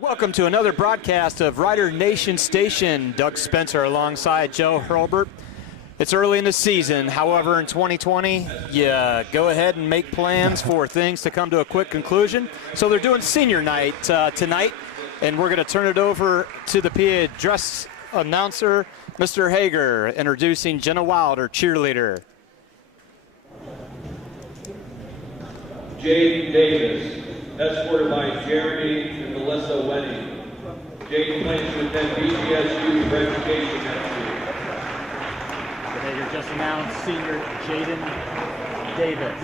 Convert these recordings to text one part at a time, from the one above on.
Welcome to another broadcast of Rider Nation Station. Doug Spencer alongside Joe Hurlbert. It's early in the season. However, in 2020, you go ahead and make plans for things to come to a quick conclusion. So they're doing senior night tonight, and we're going to turn it over to the PA dress announcer, Mr. Hager, introducing Jenna Wilder, cheerleader. Jaden Davis, escorted by Jeremy and Melissa Wenning. Jaden plans to attend BGSU for education next year. The Hager just announced senior Jaden Davis.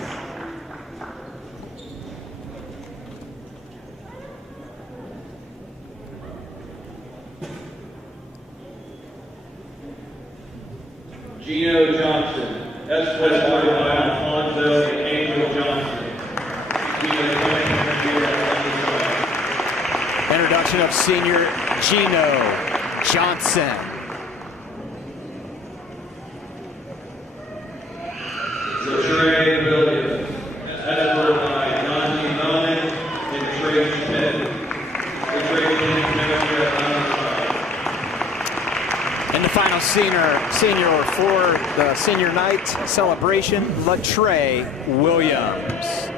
Gino Johnson, escorted by Alfonso and Angel Johnson. Introduction of senior Gino Johnson. Trey Williams, escorted by Nancy Melman and Trey Schmidt. And the final senior for the senior night celebration, Latrey Williams.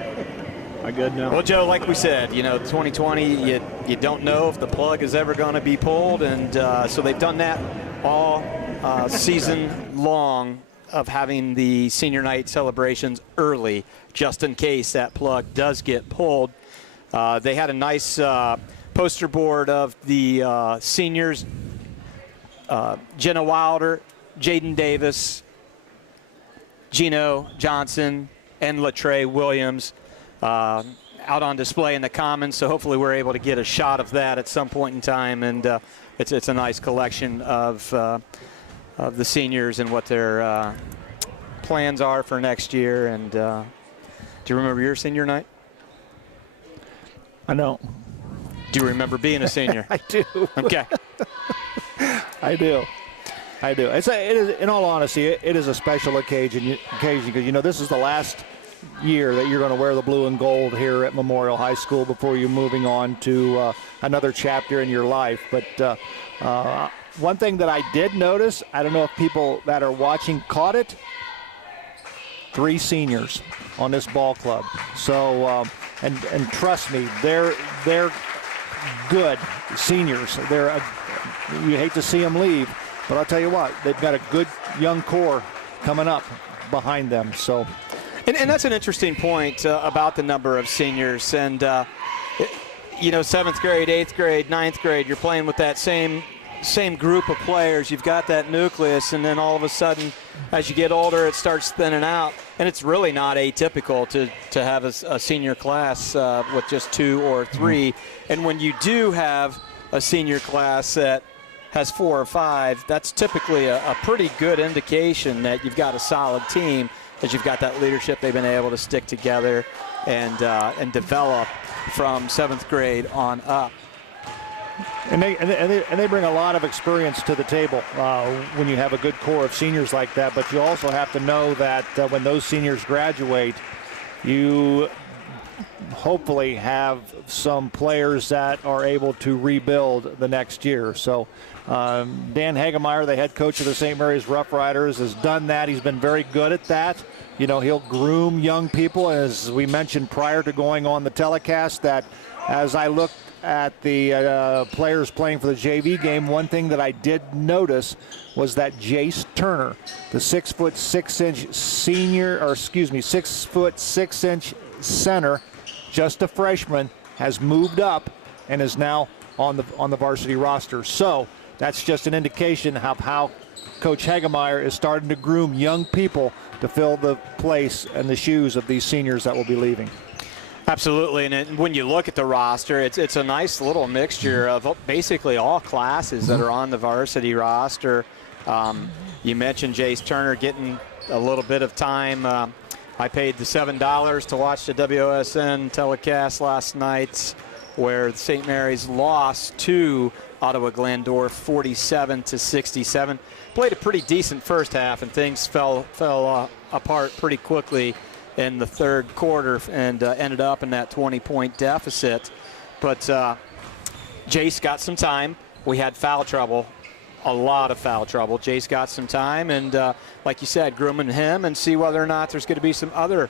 Good now. Well, Joe, like we said, 2020, you don't know if the plug is ever going to be pulled, and so they've done that all season long of having the senior night celebrations early, just in case that plug does get pulled. They had a nice poster board of the seniors, Jenna Wilder, Jaden Davis, Gino Johnson, and Latrey Williams. Out on display in the Commons, so hopefully we're able to get a shot of that at some point in time, and it's a nice collection of the seniors and what their plans are for next year. And do you remember your senior night? I know. Do you remember being a senior? I do. Okay. I do. It is, in all honesty, it is a special occasion because this is the last year that you're going to wear the blue and gold here at Memorial High School before you're moving on to another chapter in your life. But one thing that I did notice, I don't know if people that are watching caught it, 3 seniors on this ball club. So and trust me, they're good seniors. You hate to see them leave, but I'll tell you what, they've got a good young core coming up behind them. So. And that's an interesting point about the number of seniors. And, 7th grade, 8th grade, 9th grade, you're playing with that same group of players. You've got that nucleus, and then all of a sudden, as you get older, it starts thinning out. And it's really not atypical to have a senior class with just 2 or 3. And when you do have a senior class that has 4 or 5, that's typically a pretty good indication that you've got a solid team, as you've got that leadership they've been able to stick together and develop from 7th grade on up. And they bring a lot of experience to the table when you have a good core of seniors like that. But you also have to know that when those seniors graduate, you hopefully have some players that are able to rebuild the next year. So Dan Hagemeyer, the head coach of the St. Mary's Rough Riders, has done that. He's been very good at that. He'll groom young people, as we mentioned prior to going on the telecast, that as I looked at the players playing for the JV game, one thing that I did notice was that Jace Turner, the 6'6" senior, or 6'6" center, just a freshman, has moved up and is now on the varsity roster. So that's just an indication of how Coach Hagemeyer is starting to groom young people to fill the place and the shoes of these seniors that will be leaving. Absolutely, and when you look at the roster, it's a nice little mixture of basically all classes that are on the varsity roster. You mentioned Jace Turner getting a little bit of time. I paid the $7 to watch the WOSN telecast last night, where St. Mary's lost to Ottawa Glandorf 47-67. Played a pretty decent first half, and things fell apart pretty quickly in the third quarter and ended up in that 20-point deficit. But Jace got some time. We had foul trouble, a lot of foul trouble. Jace got some time, and like you said, grooming him and see whether or not there's going to be some other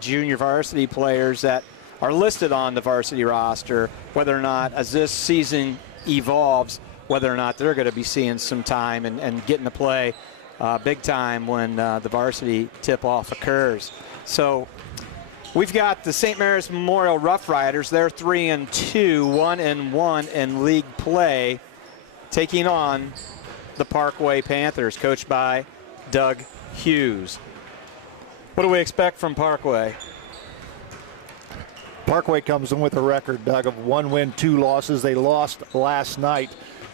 junior varsity players that are listed on the varsity roster, whether or not as this season evolves, whether or not they're going to be seeing some time and getting to play big time when the varsity tip-off occurs. So we've got the St. Mary's Memorial Rough Riders. They're 3-2, 1-1 in league play, taking on the Parkway Panthers, coached by Doug Hughes. What do we expect from Parkway? Parkway comes in with a record, Doug, of 1 win, 2 losses. They lost last night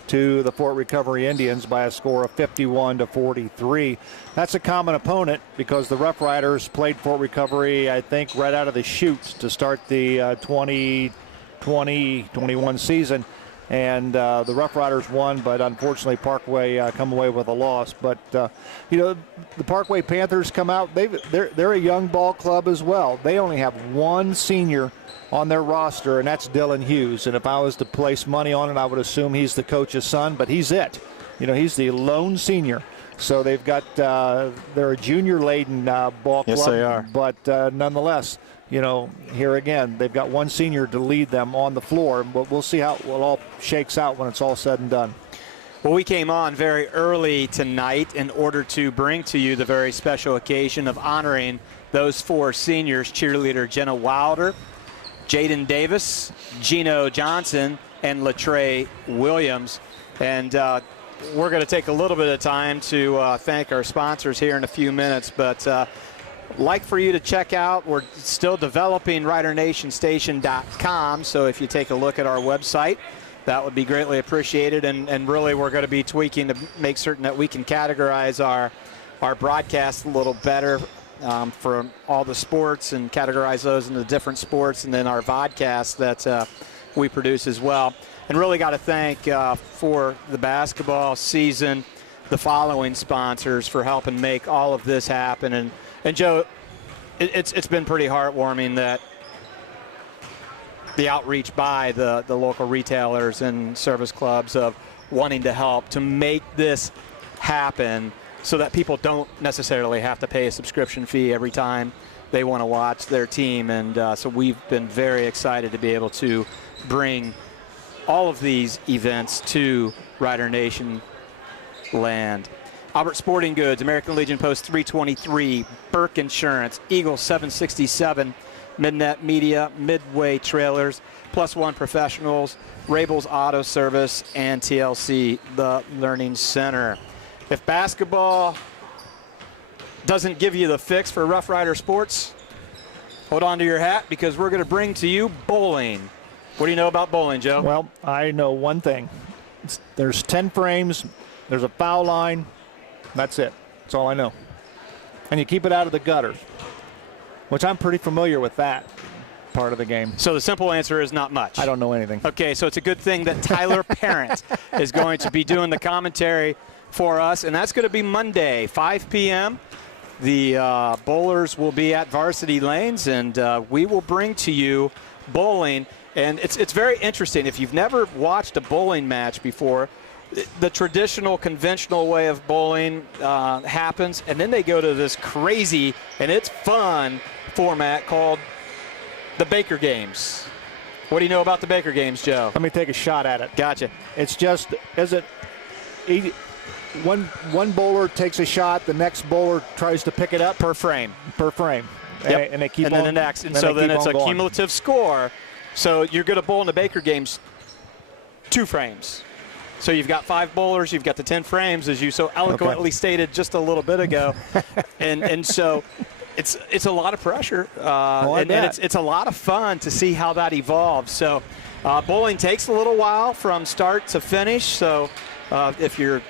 to the Fort Recovery Indians by a score of 51-43. That's a common opponent because the Rough Riders played Fort Recovery, I think, right out of the chute to start the 2020-21 season. And the Rough Riders won, but unfortunately Parkway come away with a loss. But, you know, the Parkway Panthers come out. They're a young ball club as well. They only have 1 senior on their roster, and that's Dylan Hughes. And if I was to place money on it, I would assume he's the coach's son, but he's it. You know, he's the lone senior. So they've got, they're a junior-laden ball club. Yes, they are. But nonetheless, you know, here again, they've got 1 senior to lead them on the floor. But we'll see how it all shakes out when it's all said and done. Well, we came on very early tonight in order to bring to you the very special occasion of honoring those 4 seniors, cheerleader Jenna Wilder, Jaden Davis, Gino Johnson, and Latrey Williams. And we're going to take a little bit of time to thank our sponsors here in a few minutes, but like for you to check out, we're still developing RiderNationStation.com, so if you take a look at our website, that would be greatly appreciated. And really, we're going to be tweaking to make certain that we can categorize our broadcast a little better for all the sports and categorize those into different sports, and then our vodcast that we produce as well. And really got to thank for the basketball season the following sponsors for helping make all of this happen. And Joe, it's been pretty heartwarming that the outreach by the local retailers and service clubs of wanting to help to make this happen so that people don't necessarily have to pay a subscription fee every time they want to watch their team. And so we've been very excited to be able to bring all of these events to Rider Nation land. Albert Sporting Goods, American Legion Post 323, Burke Insurance, Eagle 767, Midnet Media, Midway Trailers, Plus One Professionals, Rabel's Auto Service, and TLC, the Learning Center. If basketball doesn't give you the fix for Rough Rider sports, hold on to your hat because we're going to bring to you bowling. What do you know about bowling, Joe? Well, I know one thing. There's 10 frames, there's a foul line, that's it. That's all I know. And you keep it out of the gutters, which I'm pretty familiar with that part of the game. So the simple answer is not much. I don't know anything. Okay, so it's a good thing that Tyler Parent is going to be doing the commentary for us, and that's going to be Monday, 5 p.m. The bowlers will be at Varsity Lanes, and we will bring to you bowling. And it's very interesting. If you've never watched a bowling match before, the traditional, conventional way of bowling happens, and then they go to this crazy, and it's fun format called the Baker Games. What do you know about the Baker Games, Joe? Let me take a shot at it. Gotcha. It's just, one bowler takes a shot, the next bowler tries to pick it up. Per frame. Yep. And they keep and on. Then the next. And so then it's a going. Cumulative score. So you're going to bowl in the Baker Games 2 frames. So you've got 5 bowlers, you've got the 10 frames, as you so eloquently stated just a little bit ago. and so it's a lot of pressure. And it's a lot of fun to see how that evolves. So bowling takes a little while from start to finish. So if you're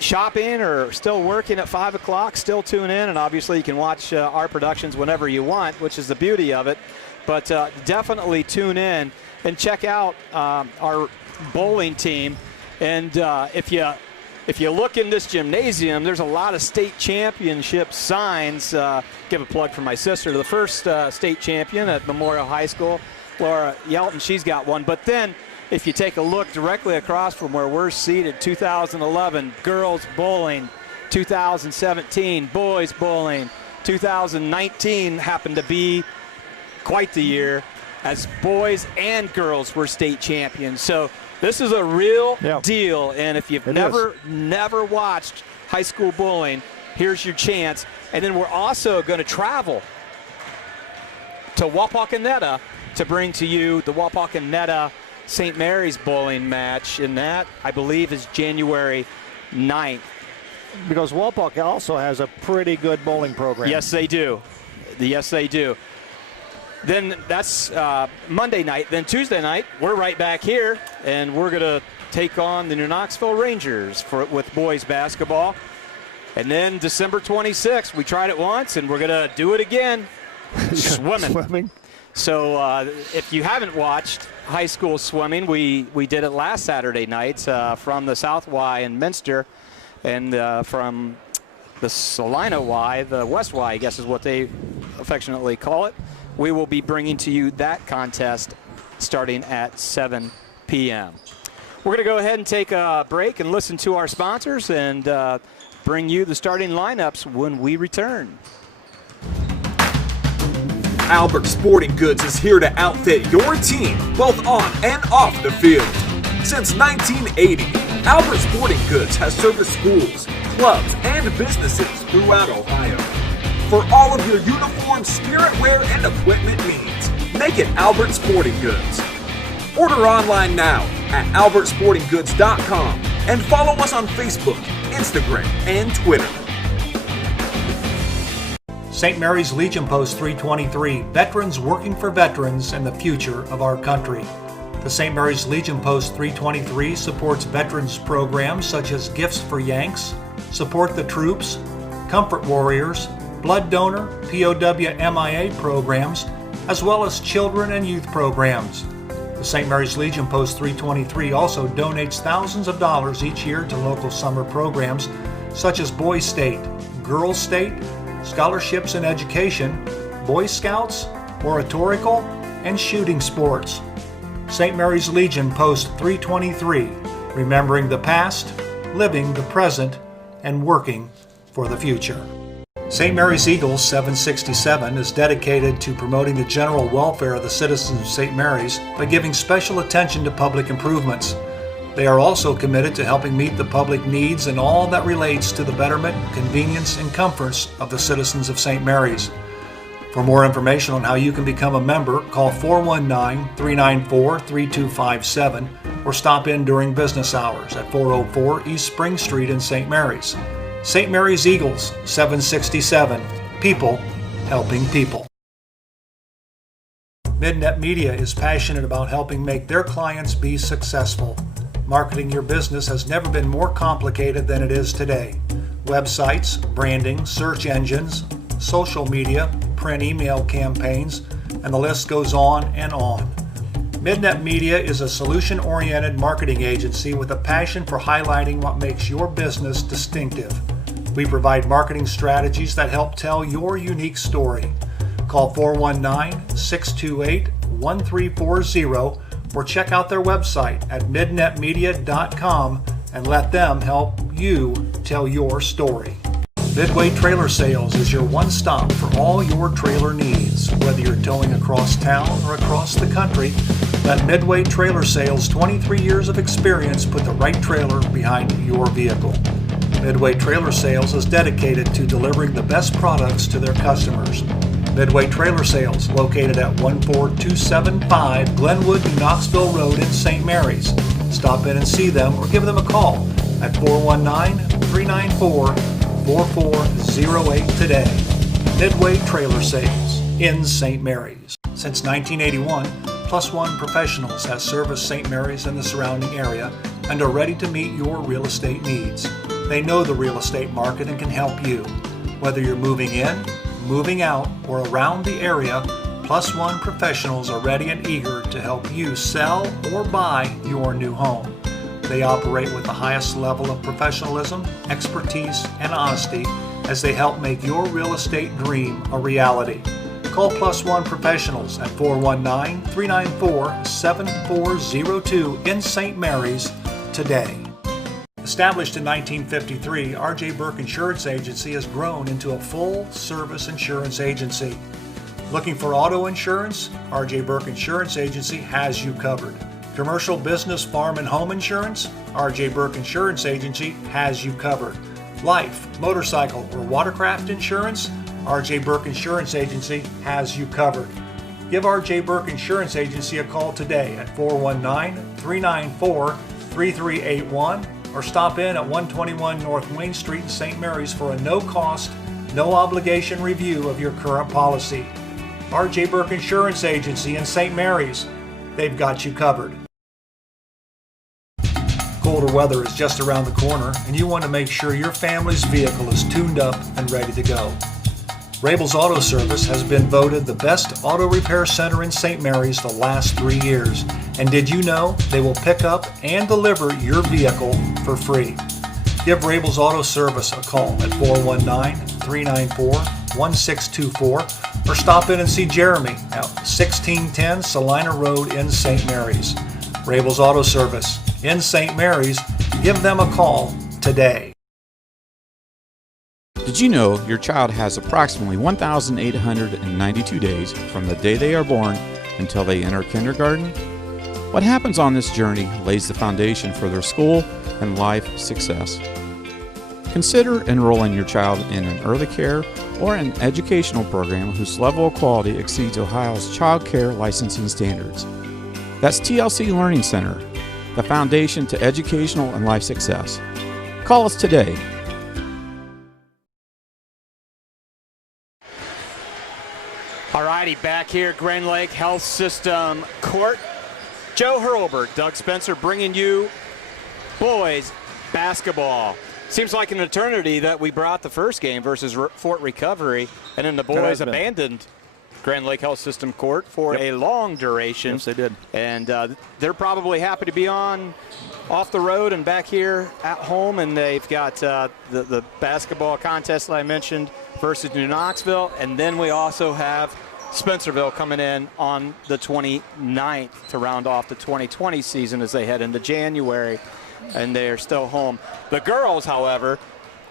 shopping or still working at 5 o'clock, still tune in. And obviously you can watch our productions whenever you want, which is the beauty of it. But definitely tune in and check out our bowling team. And if you look in this gymnasium, there's a lot of state championship signs. Give a plug for my sister, the first state champion at Memorial High School, Laura Yelton. She's got one. But then if you take a look directly across from where we're seated, 2011 girls bowling, 2017 boys bowling, 2019 happened to be quite the year as boys and girls were state champions. So this is a real deal, and if you've never watched high school bowling, here's your chance. And then we're also going to travel to Wapakoneta to bring to you the Wapakoneta St. Mary's bowling match, and that, I believe, is January 9th. Because Wapak also has a pretty good bowling program. Yes, they do. Yes, they do. Then that's Monday night. Then Tuesday night, we're right back here, and we're going to take on the New Knoxville Rangers with boys basketball. And then December 26th, we tried it once, and we're going to do it again, swimming. So if you haven't watched high school swimming, we did it last Saturday night from the South Y in Minster, and from the Salina Y, the West Y, I guess is what they affectionately call it. We will be bringing to you that contest starting at 7 p.m. We're going to go ahead and take a break and listen to our sponsors and bring you the starting lineups when we return. Albert Sporting Goods is here to outfit your team, both on and off the field. Since 1980, Albert Sporting Goods has serviced schools, clubs, and businesses throughout Ohio. For all of your uniform, spirit wear, and equipment needs, make it Albert Sporting Goods. Order online now at albertsportinggoods.com and follow us on Facebook, Instagram, and Twitter. St. Mary's Legion Post 323, veterans working for veterans and the future of our country. The St. Mary's Legion Post 323 supports veterans programs such as Gifts for Yanks, Support the Troops, Comfort Warriors, Blood Donor, POW MIA programs, as well as children and youth programs. The St. Mary's Legion Post 323 also donates thousands of dollars each year to local summer programs such as Boys State, Girls State, Scholarships in Education, Boy Scouts, Oratorical, and Shooting Sports. St. Mary's Legion Post 323, remembering the past, living the present, and working for the future. St. Mary's Eagles 767 is dedicated to promoting the general welfare of the citizens of St. Mary's by giving special attention to public improvements. They are also committed to helping meet the public needs and all that relates to the betterment, convenience, and comforts of the citizens of St. Mary's. For more information on how you can become a member, call 419-394-3257 or stop in during business hours at 404 East Spring Street in St. Mary's. St. Mary's Eagles, 767. People helping people. Midnet Media is passionate about helping make their clients be successful. Marketing your business has never been more complicated than it is today. Websites, branding, search engines, social media, print email campaigns, and the list goes on and on. Midnet Media is a solution-oriented marketing agency with a passion for highlighting what makes your business distinctive. We provide marketing strategies that help tell your unique story. Call 419-628-1340 or check out their website at midnetmedia.com and let them help you tell your story. Midway Trailer Sales is your one-stop for all your trailer needs. Whether you're towing across town or across the country, let Midway Trailer Sales' 23 years of experience put the right trailer behind your vehicle. Midway Trailer Sales is dedicated to delivering the best products to their customers. Midway Trailer Sales, located at 14275 Glenwood, New Knoxville Road in St. Mary's. Stop in and see them or give them a call at 419-394-4408 today. Midway Trailer Sales in St. Mary's. Since 1981, Plus One Professionals has serviced St. Mary's and the surrounding area and are ready to meet your real estate needs. They know the real estate market and can help you. Whether you're moving in, moving out, or around the area, Plus One Professionals are ready and eager to help you sell or buy your new home. They operate with the highest level of professionalism, expertise, and honesty as they help make your real estate dream a reality. Call Plus One Professionals at 419-394-7402 in St. Mary's today. Established in 1953, R.J. Burke Insurance Agency has grown into a full-service insurance agency. Looking for auto insurance? R.J. Burke Insurance Agency has you covered. Commercial, business, farm, and home insurance? R.J. Burke Insurance Agency has you covered. Life, motorcycle, or watercraft insurance? R.J. Burke Insurance Agency has you covered. Give R.J. Burke Insurance Agency a call today at 419-394-3381 or stop in at 121 North Wayne Street in St. Mary's for a no-cost, no-obligation review of your current policy. R.J. Burke Insurance Agency in St. Mary's. They've got you covered. Colder weather is just around the corner, and you want to make sure your family's vehicle is tuned up and ready to go. Rabel's Auto Service has been voted the best auto repair center in St. Mary's the last 3 years. And did you know they will pick up and deliver your vehicle for free? Give Rabel's Auto Service a call at 419-394-1624 or stop in and see Jeremy at 1610 Salina Road in St. Mary's. Rabel's Auto Service in St. Mary's. Give them a call today. Did you know your child has approximately 1,892 days from the day they are born until they enter kindergarten? What happens on this journey lays the foundation for their school and life success. Consider enrolling your child in an early care or an educational program whose level of quality exceeds Ohio's child care licensing standards. That's TLC Learning Center, the foundation to educational and life success. Call us today. All righty, back here, Grand Lake Health System Court. Joe Hurlbert, Doug Spencer bringing you boys basketball. Seems like an eternity that we brought the first game versus Fort Recovery, and then the boys abandoned Grand Lake Health System Court for a long duration. Yes, they did. And they're probably happy to be off the road and back here at home, and they've got the basketball contest that I mentioned versus New Knoxville, and then we also have Spencerville coming in on the 29th to round off the 2020 season as they head into January, and they're still home. The girls, however,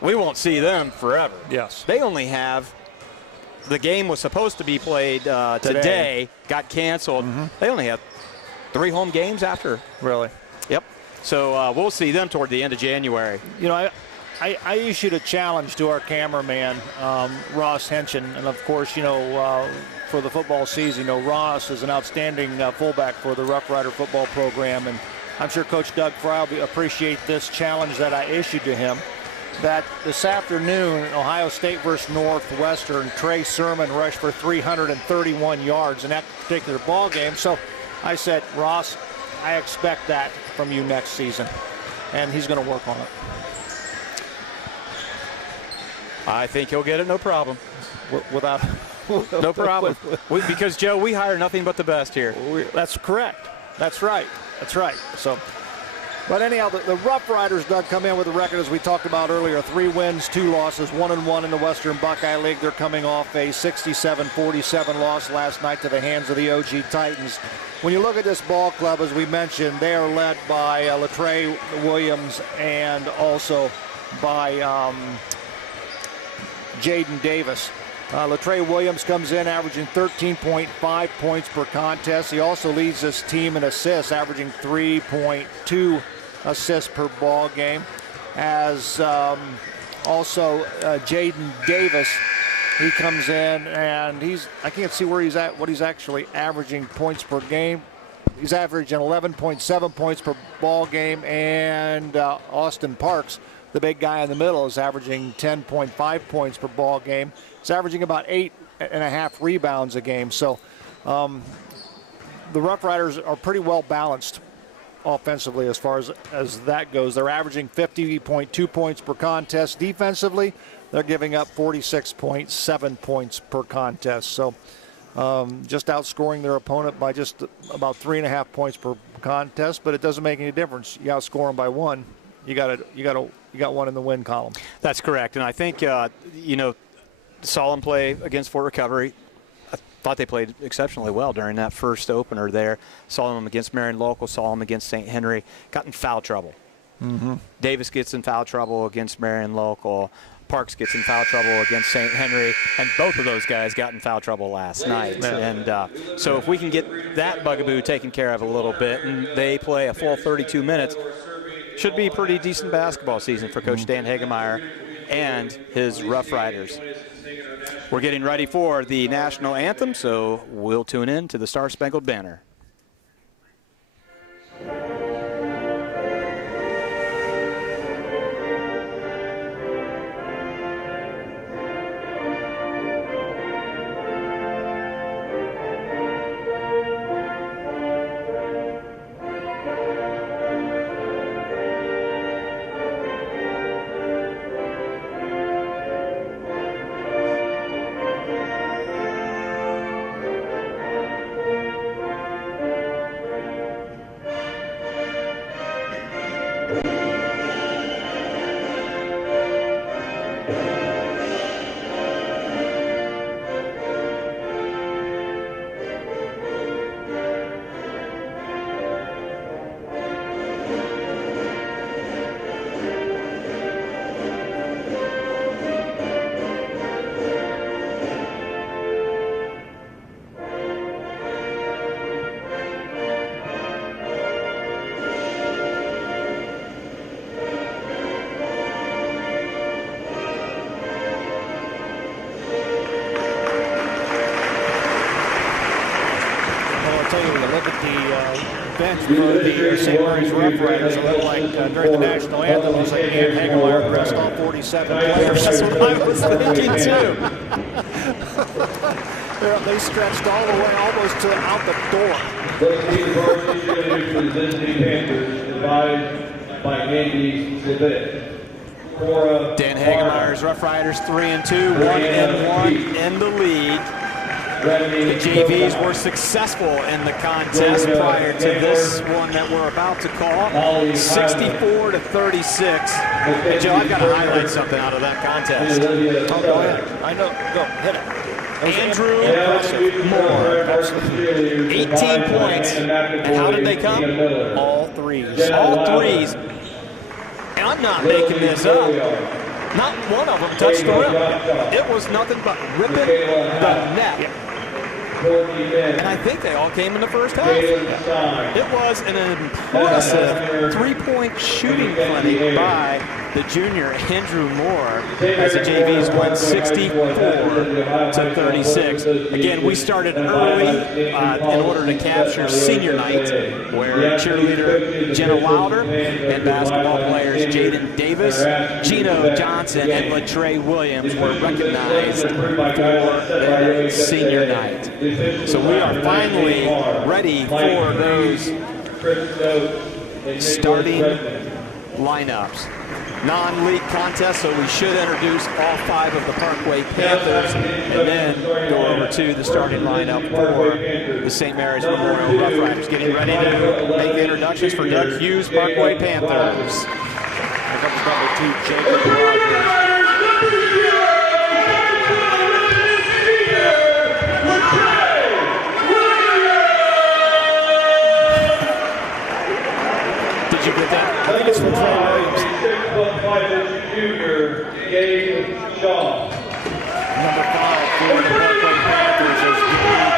we won't see them forever. Yes. They only have – the game was supposed to be played today, got canceled. Mm-hmm. They only have 3 home games after. Really? Yep. So we'll see them toward the end of January. You know, I issued a challenge to our cameraman, Ross Henshin, and of course, you know, for the football season, you know, Ross is an outstanding fullback for the Rough Rider football program, and I'm sure Coach Doug Fry will appreciate this challenge that I issued to him, that this afternoon, Ohio State versus Northwestern, Trey Sermon rushed for 331 yards in that particular ball game. So I said, Ross, I expect that from you next season, and he's going to work on it. I think he'll get it, no problem. Without no problem. Because, Joe, we hire nothing but the best here. That's correct. That's right. That's right. So, but anyhow, the Rough Riders, Doug, come in with a record, as we talked about earlier, 3 wins, 2 losses, 1-1 in the Western Buckeye League. They're coming off a 67-47 loss last night to the hands of the OG Titans. When you look at this ball club, as we mentioned, they are led by Latrey Williams and also by Jaden Davis. Latrey Williams comes in averaging 13.5 points per contest. He also leads this team in assists, averaging 3.2 assists per ball game. As also Jaden Davis, he comes in and I can't see where he's at, what he's actually averaging points per game. He's averaging 11.7 points per ball game, and Austin Parks, the big guy in the middle, is averaging 10.5 points per ball game. He's averaging about 8.5 rebounds a game. So the Rough Riders are pretty well balanced offensively as far as that goes. They're averaging 50.2 points per contest. Defensively, they're giving up 46.7 points per contest. So just outscoring their opponent by just about 3.5 points per contest, but it doesn't make any difference. You outscore them by 1, you got 1 in the win column. That's correct, and I think saw them play against Fort Recovery. I thought they played exceptionally well during that first opener there. Saw them against Marion Local, saw them against St. Henry, got in foul trouble. Davis gets in foul trouble against Marion Local. Parks gets in foul trouble against St. Henry, and both of those guys got in foul trouble last night. And so if we can get that bugaboo taken care of a little bit, and they play a full 32 minutes, should be a pretty decent basketball season for Coach Dan Hagemeyer and his Rough Riders. We're getting ready for the national anthem, so we'll tune in to the Star Spangled Banner. Bench for the St. Mary's Rough Riders. It looked like during the national anthem, it was like Dan Hagemeyer dressed all 47 players. That's what I was thinking too. They stretched all the way almost to out the door. Dan Hagemeyer's Rough Riders 3-2, 1-1 in the league. The JVs were successful in the contest prior to this one that we're about to call, 64-36. And Joe, I've got to highlight something out of that contest. Oh, go ahead. I know. Go, hit it. Andrew Moore, 18 points. And how did they come? All threes. All threes. And I'm not making this up. Not one of them touched the rim. It was nothing but ripping the net. And I think they all came in the first half. It was an impressive three-point shooting clinic by the junior Andrew Moore as the JVs went 64-36. Again, we started early in order to capture senior night, where cheerleader Jenna Wilder and basketball players Jaden Davis, Gino Johnson, and Latrey Williams were recognized for their senior night. So we are finally ready for those starting lineups. Non-league contest, so we should introduce all 5 of the Parkway Panthers and then go over to the starting lineup for the St. Mary's Memorial Rough Riders. Getting ready to make the introductions for Doug Hughes' Parkway Panthers. Here comes number 2, Jacob Rogers. Did you get that? I think it's from Trey Williams. Junior, Gabe Shaw. Number 5 for the Parkway Panthers is Gabe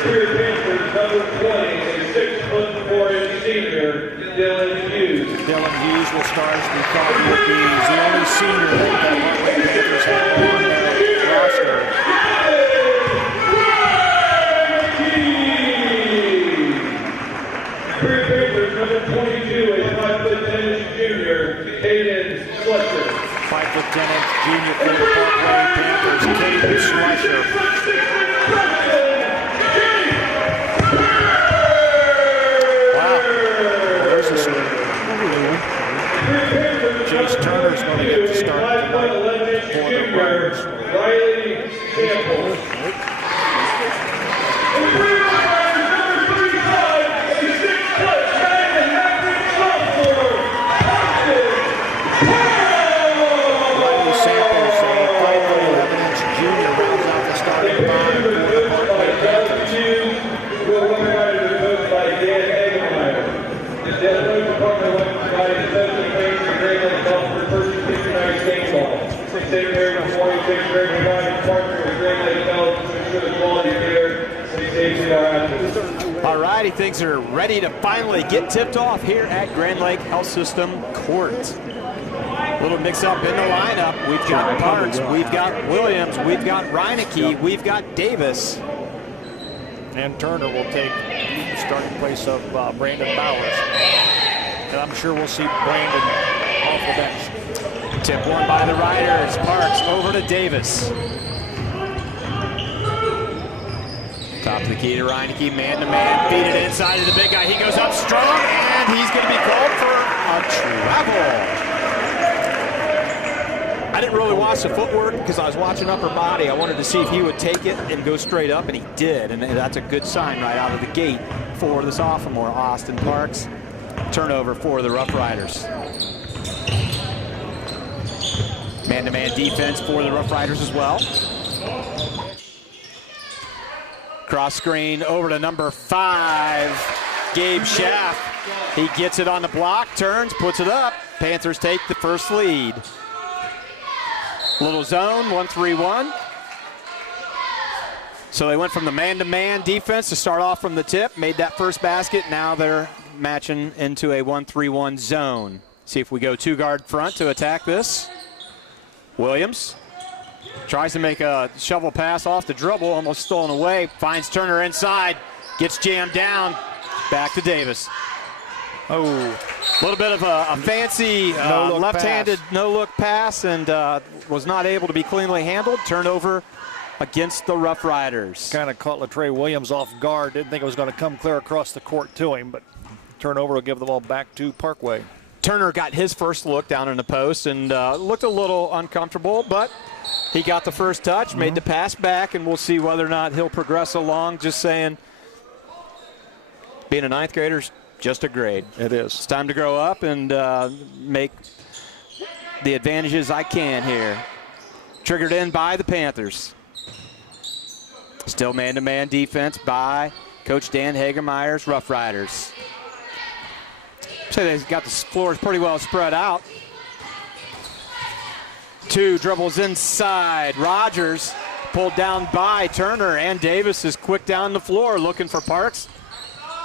Career Panthers number 20, a 6'4" senior, Dylan Hughes. Dylan Hughes will start as we thought he would be. He's the only senior that the Parkway Panthers have on their roster. Career Panthers number 22, a 5'10" junior, Jaden Slusher. 5'10" junior for the Parkway Panthers, Jaden Slusher. Wow. Well, there's a swing. Jace Turner is going to get to start tonight for the Riders. Riley Campbell. righty, things are ready to finally get tipped off here at Grand Lake Health System Court. Little mix-up in the lineup. We've got Parks, we've got Williams, we've got Reineke, we've got Davis. And Turner will take the starting place of Brandon Bowers. And I'm sure we'll see Brandon off the bench. Tip one by the Riders. Parks over to Davis. Top of the key to Reineke, man-to-man, feed it inside to the big guy. He goes up strong, and he's going to be called for a travel. I didn't really watch the footwork because I was watching upper body. I wanted to see if he would take it and go straight up, and he did. And that's a good sign right out of the gate for the sophomore, Austin Parks. Turnover for the Rough Riders. Man-to-man defense for the Rough Riders as well. Cross screen over to number 5, Gabe Schaff. He gets it on the block, turns, puts it up. Panthers take the first lead. Little zone, 1-3-1. So they went from the man-to-man defense to start off from the tip, made that first basket. Now they're matching into a 1-3-1 zone. See if we go 2-guard front to attack this. Williams tries to make a shovel pass off the dribble, almost stolen away. Finds Turner inside, gets jammed down. Back to Davis. Oh, a little bit of a fancy left-handed no-look pass, and was not able to be cleanly handled. Turnover against the Rough Riders. Kind of caught Latrey Williams off guard. Didn't think it was going to come clear across the court to him, but turnover will give the ball back to Parkway. Turner got his first look down in the post and looked a little uncomfortable, but he got the first touch, made the pass back, and we'll see whether or not he'll progress along. Just saying, being a ninth grader's just a grade. It is. It's time to grow up and make the advantages I can here. Triggered in by the Panthers. Still man-to-man defense by Coach Dan Hagermeyer's Rough Riders. So they've got the floors pretty well spread out. 2 dribbles inside. Rogers pulled down by Turner, and Davis is quick down the floor looking for Parks.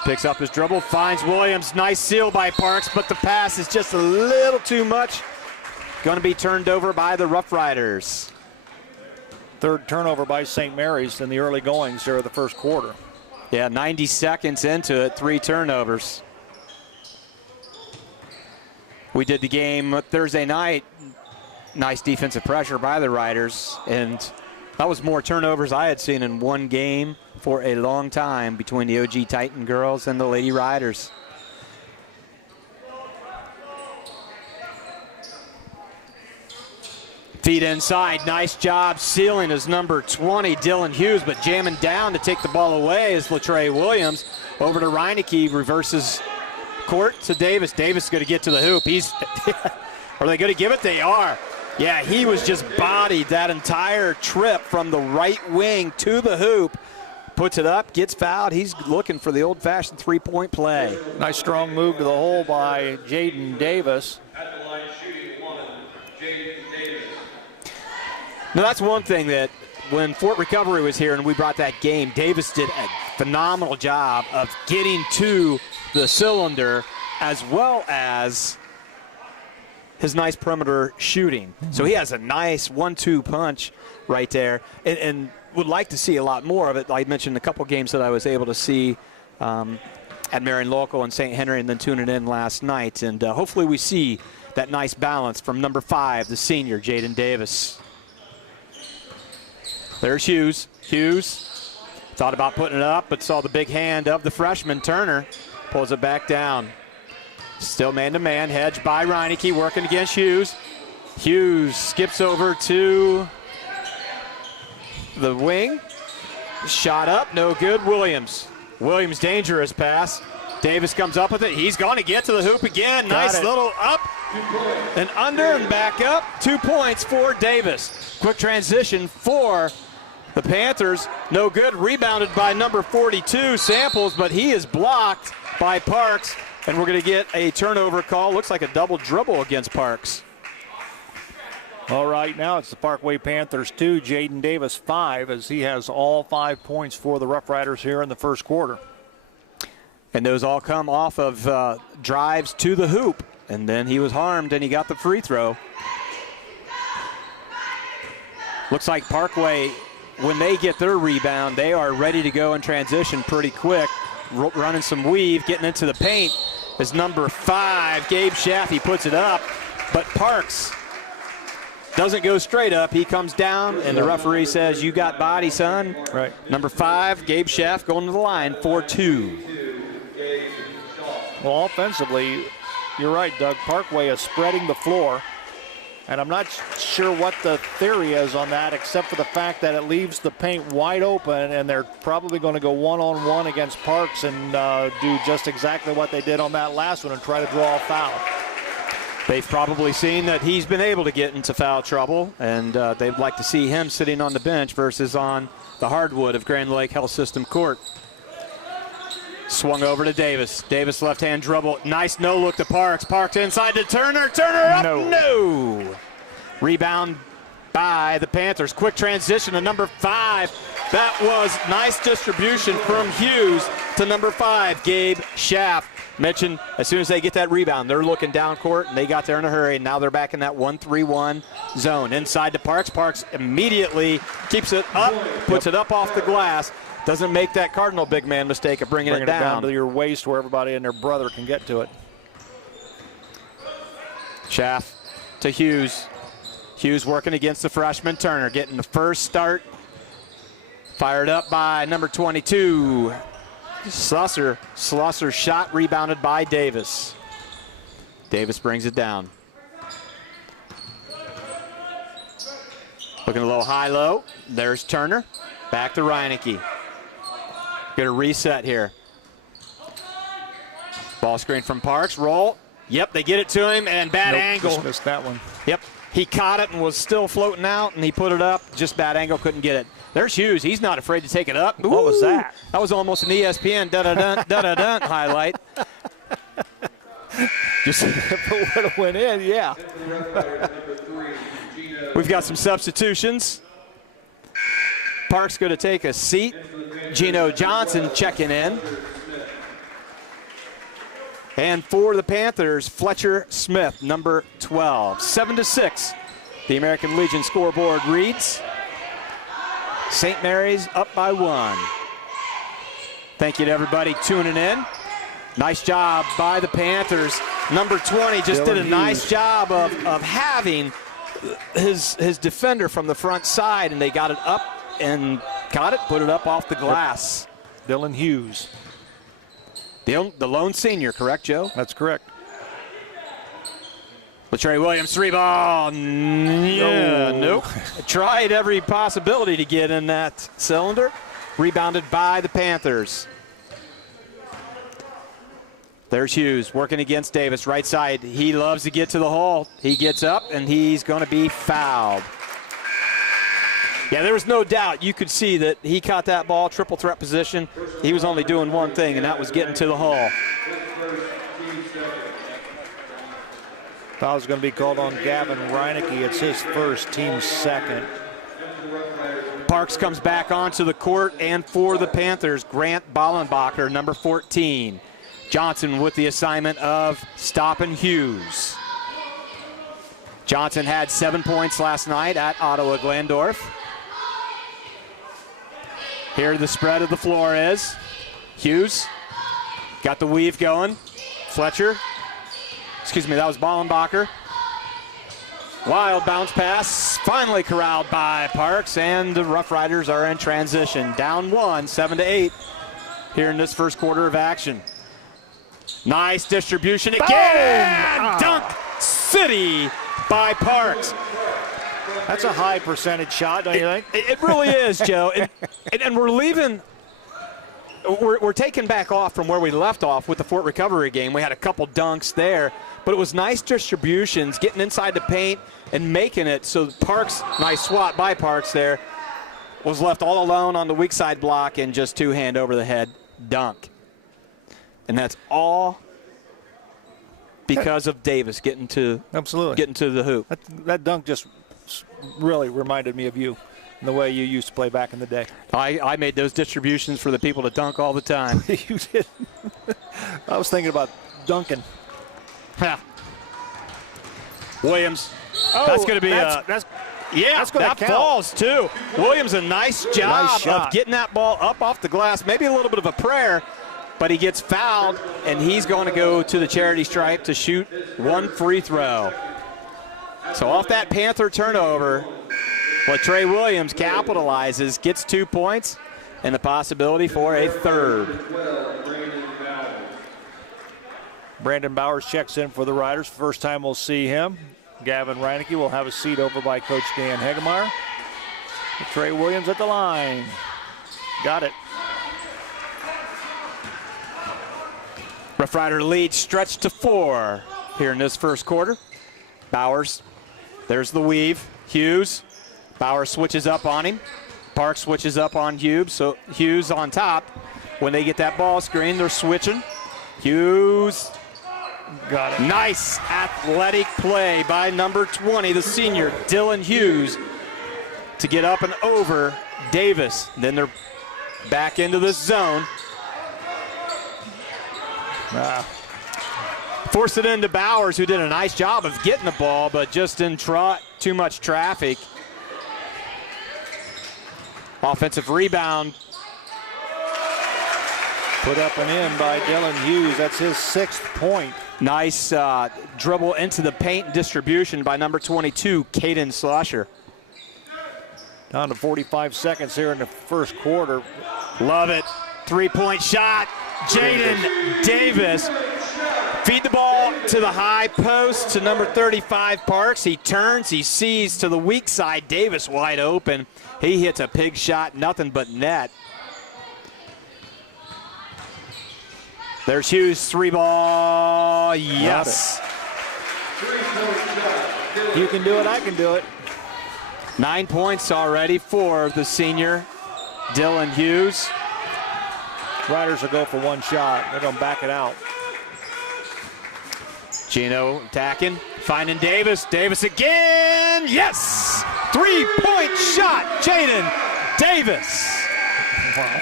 Picks up his dribble, finds Williams. Nice seal by Parks, but the pass is just a little too much. Going to be turned over by the Rough Riders. Third turnover by St. Mary's in the early goings there of the first quarter. Yeah, 90 seconds into it, 3 turnovers. We did the game Thursday night. Nice defensive pressure by the Riders, and that was more turnovers I had seen in one game for a long time between the OG Titan girls and the Lady Riders. Feed inside, nice job sealing is number 20, Dylan Hughes, but jamming down to take the ball away is Latrey Williams. Over to Reineke, reverses court to Davis. Davis is going to get to the hoop. Are they going to give it? They are. Yeah, he was just bodied that entire trip from the right wing to the hoop. Puts it up, gets fouled. He's looking for the old-fashioned three-point play. Nice strong move to the hole by Jaden Davis. At the line shooting 1, Jaden Davis. Now, that's one thing that when Fort Recovery was here and we brought that game, Davis did a phenomenal job of getting to the cylinder as well as his nice perimeter shooting. So he has a nice 1-2 punch right there, and would like to see a lot more of it. I mentioned a couple games that I was able to see at Marion Local and St. Henry, and then tuning in last night. And hopefully we see that nice balance from number 5, the senior, Jaden Davis. There's Hughes. Hughes thought about putting it up, but saw the big hand of the freshman, Turner. Pulls it back down. Still man-to-man, hedged by Reineke, working against Hughes. Hughes skips over to the wing. Shot up, no good. Williams, dangerous pass. Davis comes up with it. He's going to get to the hoop again. Nice little up and under and back up. 2 points for Davis. Quick transition for the Panthers. No good. Rebounded by number 42, Samples, but he is blocked by Parks. And we're going to get a turnover call. Looks like a double dribble against Parks. All right, now it's the Parkway Panthers 2, Jaden Davis 5, as he has all 5 points for the Rough Riders here in the first quarter. And those all come off of drives to the hoop. And then he was harmed, and he got the free throw. Looks like Parkway, when they get their rebound, they are ready to go in transition pretty quick. Running some weave, getting into the paint is number 5, Gabe Schaff. He puts it up, but Parks doesn't go straight up. He comes down, and the referee says, you got body, son. Right. Number 5, Gabe Schaff, going to the line for 2. Well, offensively, you're right, Doug. Parkway is spreading the floor, and I'm not sure what the theory is on that, except for the fact that it leaves the paint wide open, and they're probably going to go one-on-one against Parks and do just exactly what they did on that last one and try to draw a foul. They've probably seen that he's been able to get into foul trouble, and they'd like to see him sitting on the bench versus on the hardwood of Grand Lake Health System Court. Swung over to Davis. Davis left-hand dribble. Nice no-look to Parks. Parks inside to Turner. Turner up. No. Rebound by the Panthers. Quick transition to number 5. That was nice distribution from Hughes to number 5, Gabe Schaff. Mentioned as soon as they get that rebound, they're looking down court, and they got there in a hurry, and now they're back in that 1-3-1 zone. Inside to Parks. Parks immediately keeps it up, puts it up off the glass. Doesn't make that Cardinal big man mistake of bringing it down to your waist where everybody and their brother can get to it. Schaff to Hughes. Hughes working against the freshman Turner, getting the first start. Fired up by number 22, Slusser. Slusser shot rebounded by Davis. Davis brings it down. Looking a little high-low. There's Turner. Back to Reinecke. Get a reset here. Ball screen from Parks. Roll. Yep, they get it to him, and bad angle. Just missed that one. Yep, he caught it and was still floating out, and he put it up. Just bad angle, couldn't get it. There's Hughes. He's not afraid to take it up. What was that? That was almost an ESPN da-da-dun highlight. Just If it would have went in, yeah. We've got some substitutions. Park's going to take a seat. Gino Johnson checking in. And for the Panthers, Fletcher Smith, number 12. 7-6, the American Legion scoreboard reads. St. Mary's up by 1. Thank you to everybody tuning in. Nice job by the Panthers. Number 20 just did a nice job of having his defender from the front side, and they got it up and caught it, put it up off the glass. Dylan Hughes. The lone senior, correct, Joe? That's correct. LaTrey Williams, 3-ball. Nope. Tried every possibility to get in that cylinder. Rebounded by the Panthers. There's Hughes working against Davis, right side. He loves to get to the hole. He gets up, and he's going to be fouled. Yeah, there was no doubt. You could see that he caught that ball, triple threat position. He was only doing one thing, and that was getting to the hole. Foul's going to be called on Gavin Reinecke. It's his first, team second. Parks comes back onto the court, and for the Panthers, Grant Ballenbacher, number 14. Johnson with the assignment of stopping Hughes. Johnson had 7 points last night at Ottawa Glandorf. Here the spread of the floor is. Hughes got the weave going. Fletcher. Excuse me, that was Ballenbacher. Wild bounce pass, finally corralled by Parks, and the Rough Riders are in transition. Down 1, 7-8 here in this first quarter of action. Nice distribution again. Dunk City by Parks. That's a high percentage shot, don't you think? It really is, Joe. And we're leaving. We're taking back off from where we left off with the Fort Recovery game. We had a couple dunks there, but it was nice distributions, getting inside the paint and making it so Parks, nice swat by Parks there, was left all alone on the weak side block and just two-hand over the head dunk. And that's all because of Davis getting to the hoop. That dunk just really reminded me of you. the way you used to play back in the day. I made those distributions for the people to dunk all the time. You did. I was thinking about dunking. Williams. Oh, that's going to be that's that falls too. Williams, a nice job of getting that ball up off the glass. Maybe a little bit of a prayer, but he gets fouled, and he's going to go to the charity stripe to shoot one free throw. So off that Panther turnover, Trey Williams capitalizes, gets 2 points, and the possibility for a third. Brandon Bowers checks in for the Riders. First time we'll see him. Gavin Reinecke will have a seat over by Coach Dan Hegemeyer. Trey Williams at the line. Got it. Rough Rider lead stretched to 4 here in this first quarter. Bowers, there's the weave. Hughes, Bowers switches up on him. Park switches up on Hughes, so Hughes on top. When they get that ball screen, they're switching. Hughes, got it. Nice athletic play by number 20, the senior, Dylan Hughes, to get up and over Davis. Then they're back into this zone. Force it into Bowers, who did a nice job of getting the ball, but just in too much traffic. Offensive rebound. Put up and in by Dylan Hughes. That's his 6th point. Nice dribble into the paint distribution by number 22, Caden Slosher. Down to 45 seconds here in the first quarter. Love it. 3-point shot. Jaden Davis. Feed the ball to the high post to number 35, Parks. He turns, he sees to the weak side. Davis wide open. He hits a pig shot, nothing but net. There's Hughes, 3-ball. Yes. You can do it, I can do it. 9 points already for the senior, Dylan Hughes. Riders will go for one shot. They're going to back it out. Gino attacking, finding Davis. Davis again. Yes! 3-point shot, Jaden Davis. Wow.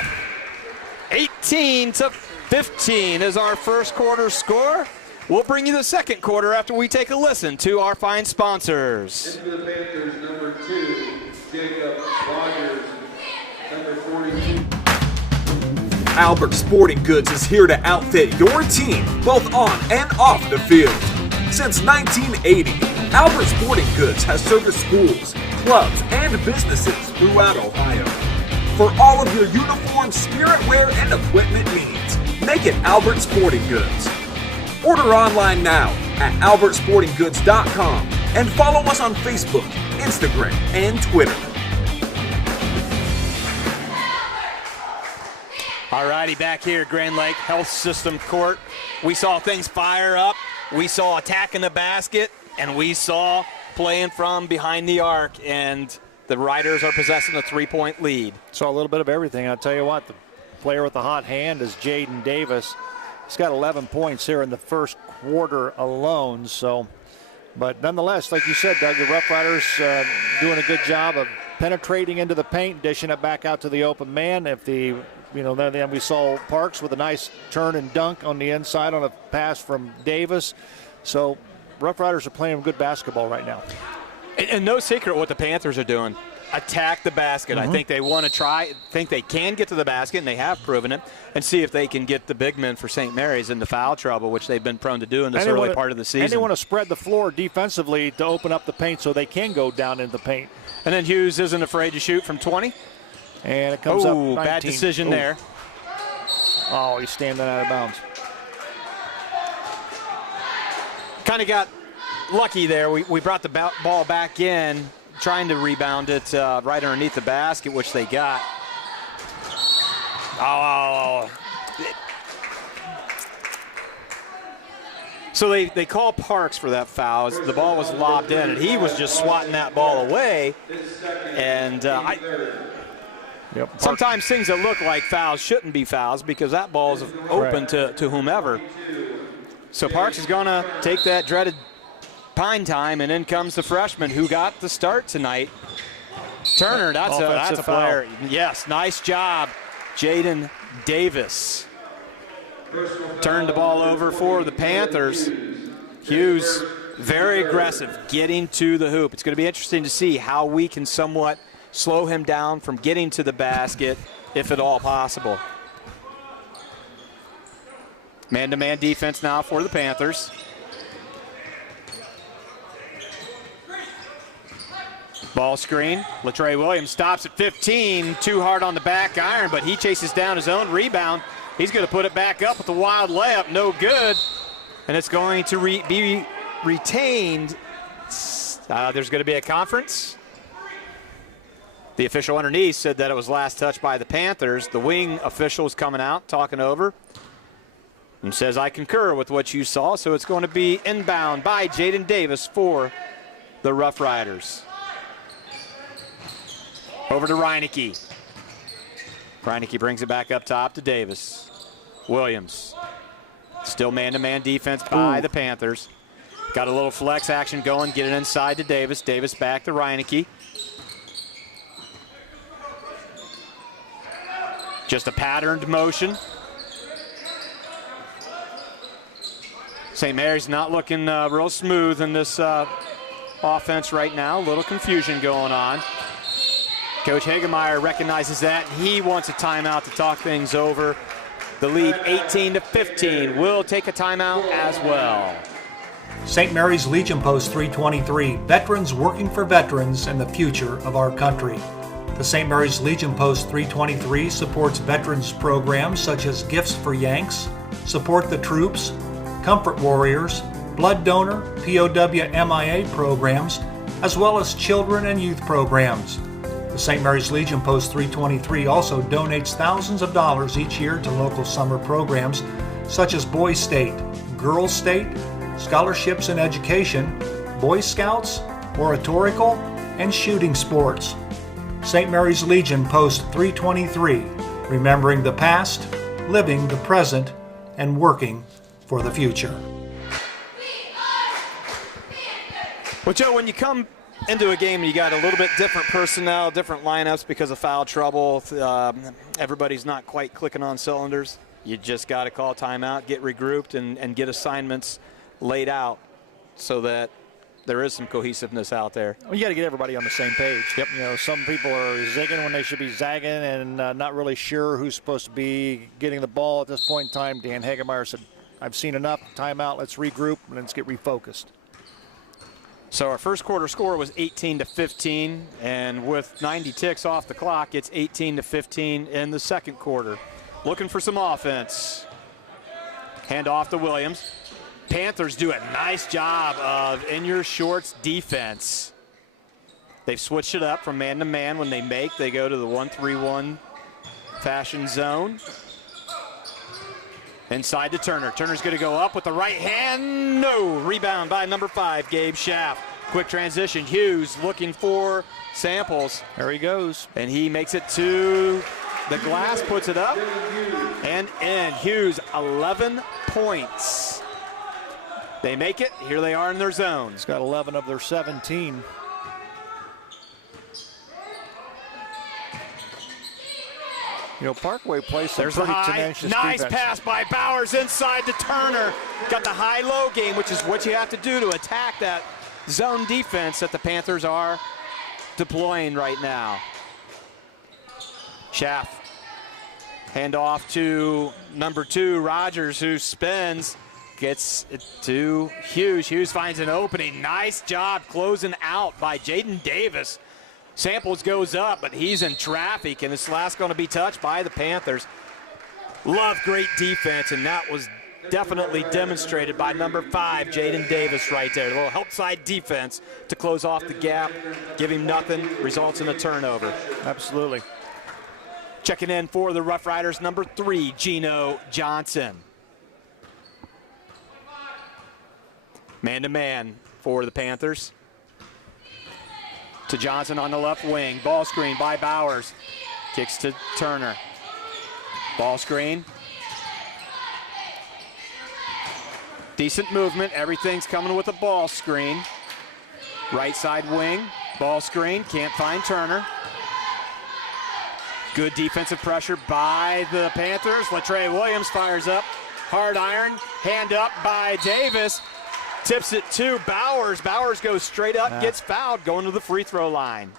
18-15 is our first quarter score. We'll bring you the second quarter after we take a listen to our fine sponsors. Into the Panthers, number 2, Jacob Rogers, number 42. Albert Sporting Goods is here to outfit your team, both on and off the field. Since 1980, Albert Sporting Goods has serviced schools, clubs, and businesses throughout Ohio. For all of your uniform, spirit wear, and equipment needs, make it Albert Sporting Goods. Order online now at albertsportinggoods.com and follow us on Facebook, Instagram, and Twitter. All righty, back here at Grand Lake Health System Court. We saw things fire up. We saw attacking the basket, and we saw playing from behind the arc, and the Riders are possessing a 3-point lead. Saw a little bit of everything. I'll tell you what, the player with the hot hand is Jaden Davis. He's got 11 points here in the first quarter alone. So, but nonetheless, like you said, Doug, the Rough Riders doing a good job of penetrating into the paint, dishing it back out to the open man. Then we saw Parks with a nice turn and dunk on the inside on a pass from Davis. So Rough Riders are playing good basketball right now. And no secret what the Panthers are doing. Attack the basket. I think they want to try, think they can get to the basket, and they have proven it, and see if they can get the big men for St. Mary's into foul trouble, which they've been prone to do in this early part of the season. And they want to spread the floor defensively to open up the paint so they can go down into the paint. And then Hughes isn't afraid to shoot from 20. And it comes up 19. Bad decision there. Oh, he's standing out of bounds. Kind of got lucky there. We brought the ball back in, trying to rebound it right underneath the basket, which they got. Oh. So they call Parks for that foul. The ball was lobbed in, and he was just swatting that ball away. And sometimes things that look like fouls shouldn't be fouls because that ball is open to whomever. So Parks is going to take that dreaded pine time, and in comes the freshman who got the start tonight. Turner, that's a player. Foul. Yes, nice job, Jaden Davis. Turned the ball over for the Panthers. Hughes, very aggressive, getting to the hoop. It's going to be interesting to see how we can somewhat slow him down from getting to the basket, if at all possible. Man-to-man defense now for the Panthers. Ball screen. Latrey Williams stops at 15. Too hard on the back iron, but he chases down his own rebound. He's going to put it back up with the wild layup. No good. And it's going to be retained. There's going to be a conference. The official underneath said that it was last touched by the Panthers. The wing official is coming out, talking over, and says, I concur with what you saw. So it's going to be inbound by Jaden Davis for the Rough Riders. Over to Reineke. Reineke brings it back up top to Davis. Williams. Still man-to-man defense by the Panthers. Got a little flex action going. Get it inside to Davis. Davis back to Reineke. Just a patterned motion. St. Mary's not looking real smooth in this offense right now. A little confusion going on. Coach Hagemeyer recognizes that. He wants a timeout to talk things over. The lead 18-15. Will take a timeout as well. St. Mary's Legion Post 323, veterans working for veterans and the future of our country. The St. Mary's Legion Post 323 supports veterans programs such as Gifts for Yanks, Support the Troops, Comfort Warriors, Blood Donor, POW MIA programs, as well as children and youth programs. The St. Mary's Legion Post 323 also donates thousands of dollars each year to local summer programs such as Boys State, Girls State, Scholarships in Education, Boy Scouts, Oratorical, and Shooting Sports. St. Mary's Legion Post 323, remembering the past, living the present, and working for the future. Well, Joe, when you come into a game and you got a little bit different personnel, different lineups because of foul trouble, everybody's not quite clicking on cylinders, you just got to call timeout, get regrouped, and get assignments laid out so that there is some cohesiveness out there. Well, you got to get everybody on the same page. Yep. You know, some people are zigging when they should be zagging and not really sure who's supposed to be getting the ball at this point in time. Dan Hagemeyer said, I've seen enough, timeout, let's regroup, and let's get refocused. So our first quarter score was 18-15, and with 90 ticks off the clock, it's 18-15 in the second quarter. Looking for some offense. Hand off to Williams. Panthers do a nice job of in-your-shorts defense. They've switched it up from man-to-man. When they make, they go to the 1-3-1 fashion zone. Inside to Turner. Turner's going to go up with the right hand. No. Rebound by number 5, Gabe Schaff. Quick transition. Hughes looking for Samples. There he goes. And he makes it to the glass, puts it up, and in. Hughes, 11 points. They make it. Here they are in their zone. He's got 11 of their 17. You know, Parkway plays some There's pretty the high. tenacious Nice defense. pass by Bowers inside to Turner. Got the high-low game, which is what you have to do to attack that zone defense that the Panthers are deploying right now. Schaff. Hand off to number 2, Rogers, who spins. Gets it to Hughes. Hughes finds an opening. Nice job closing out by Jaden Davis. Samples goes up, but he's in traffic, and this last going to be touched by the Panthers. Love great defense, and that was definitely demonstrated by number 5, Jaden Davis right there. A little help side defense to close off the gap, give him nothing, results in a turnover. Absolutely. Checking in for the Rough Riders, number 3, Gino Johnson. Man-to-man for the Panthers. To Johnson on the left wing. Ball screen by Bowers. Kicks to Turner. Ball screen. Decent movement. Everything's coming with a ball screen. Right side wing. Ball screen, can't find Turner. Good defensive pressure by the Panthers. Latrey Williams fires up. Hard iron, hand up by Davis. Tips it to Bowers. Bowers goes straight up, gets fouled, going to the free throw line.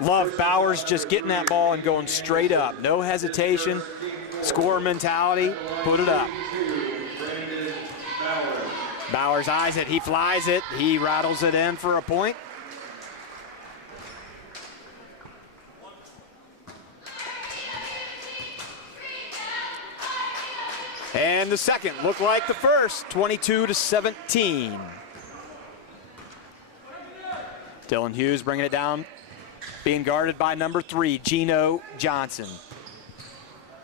Love Bowers just getting that ball and going straight up. No hesitation, score mentality, put it up. Bowers eyes it, he flies it, he rattles it in for a point. And the second looked like the first, 22-17. Dylan Hughes bringing it down, being guarded by number 3, Gino Johnson.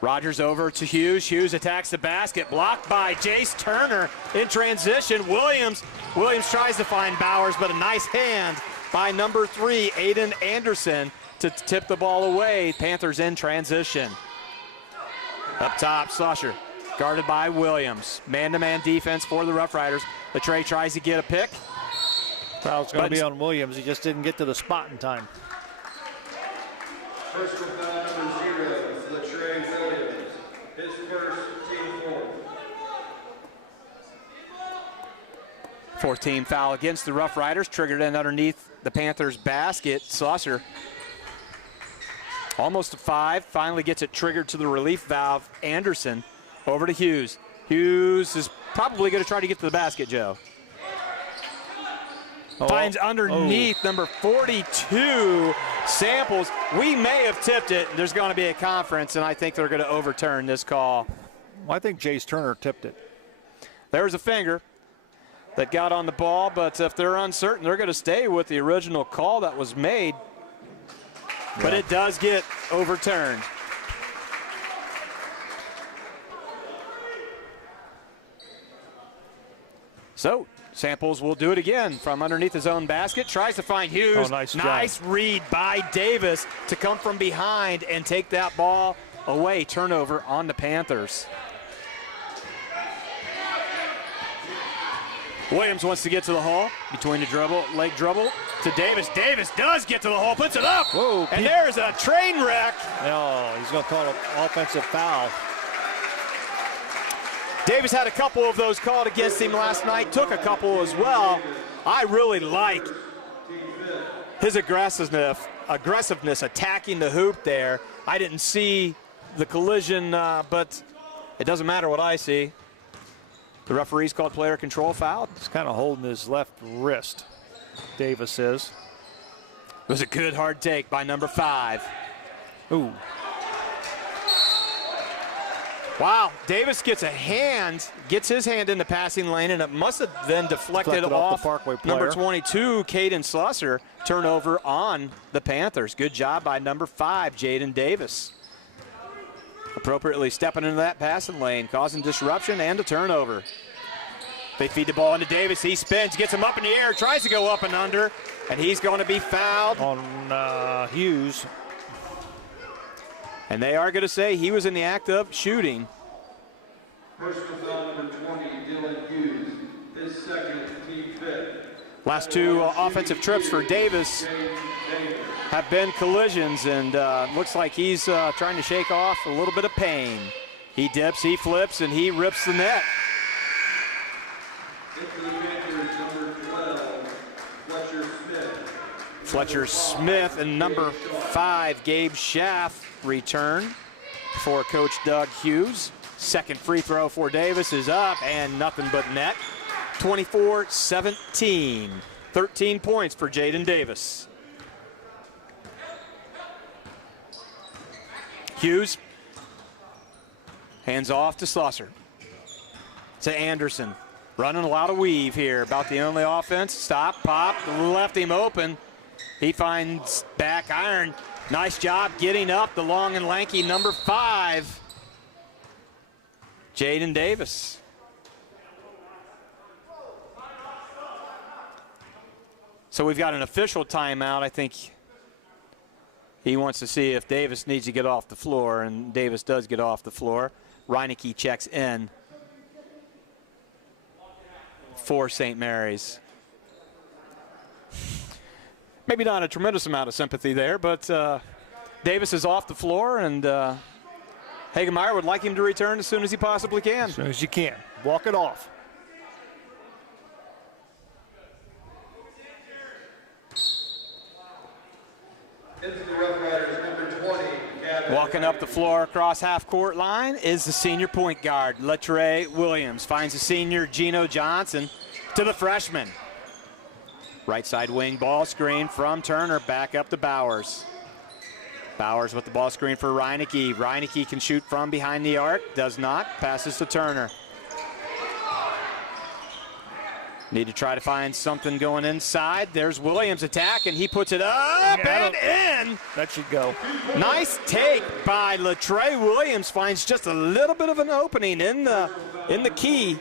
Rogers over to Hughes. Hughes attacks the basket, blocked by Jace Turner in transition. Williams tries to find Bowers, but a nice hand by number 3, Aiden Anderson, to tip the ball away. Panthers in transition. Up top, Slusher, guarded by Williams. Man-to-man defense for the Rough Riders. Latrey tries to get a pick. Foul's going to be on Williams. He just didn't get to the spot in time. First foul number 0, Latrey Williams. His first, team foul. Fourth team foul against the Rough Riders, triggered in underneath the Panthers basket. Saucer almost a 5, finally gets it triggered to the relief valve. Anderson over to Hughes. Hughes is probably going to try to get to the basket, Joe. Finds underneath number 42, Samples. We may have tipped it. There's going to be a conference, and I think they're going to overturn this call. Well, I think Jace Turner tipped it. There was a finger that got on the ball, but if they're uncertain, they're going to stay with the original call that was made. Yeah. But it does get overturned. So Samples will do it again from underneath his own basket. Tries to find Hughes. Nice read by Davis to come from behind and take that ball away. Turnover on the Panthers. Williams wants to get to the hole between the dribble, leg dribble to Davis. Davis does get to the hole, puts it up. Whoa, and there's a train wreck. No, he's going to call an offensive foul. Davis had a couple of those called against him last night, took a couple as well. I really like his aggressiveness attacking the hoop there. I didn't see the collision, but it doesn't matter what I see. The referee's called player control foul. He's kind of holding his left wrist, Davis is. It was a good hard take by number 5. Ooh. Wow, Davis gets his hand in the passing lane, and it must have then deflected off the Parkway player. Number 22, Caden Slusser. Turnover on the Panthers. Good job by number 5, Jaden Davis. Appropriately stepping into that passing lane, causing disruption and a turnover. They feed the ball into Davis. He spins, gets him up in the air, tries to go up and under, and he's going to be fouled. On Hughes. And they are going to say he was in the act of shooting. Personal foul number 20, Dylan Hughes. His second, team 5th. Last 2 offensive trips for Davis have been collisions, and looks like he's trying to shake off a little bit of pain. He dips, he flips, and he rips the net. Into the Panthers, number 12, Fletcher Smith. Fletcher Smith and number 5, Gabe Schaff, return for Coach Doug Hughes. Second free throw for Davis is up, and nothing but net. 24-17. 13 points for Jaden Davis. Hughes hands off to Slusser. To Anderson. Running a lot of weave here. About the only offense. Stop, pop, left him open. He finds back iron. Nice job getting up the long and lanky number 5, Jaden Davis. So we've got an official timeout. I think he wants to see if Davis needs to get off the floor, and Davis does get off the floor. Reineke checks in for St. Mary's. Maybe not a tremendous amount of sympathy there, but Davis is off the floor, and Hagemeyer would like him to return as soon as he possibly can. As soon as you can. Walk it off. Into the Rough Riders, number 20, Gavin. Walking up the floor across half-court line is the senior point guard, Latrey Williams. Finds the senior, Gino Johnson, to the freshman. Right side wing ball screen from Turner, back up to Bowers. Bowers with the ball screen for Reineke. Reineke can shoot from behind the arc, does not, passes to Turner. Need to try to find something going inside. There's Williams' attack, and he puts it up and in. That should go. Nice take by Latrey Williams. Finds just a little bit of an opening in the key.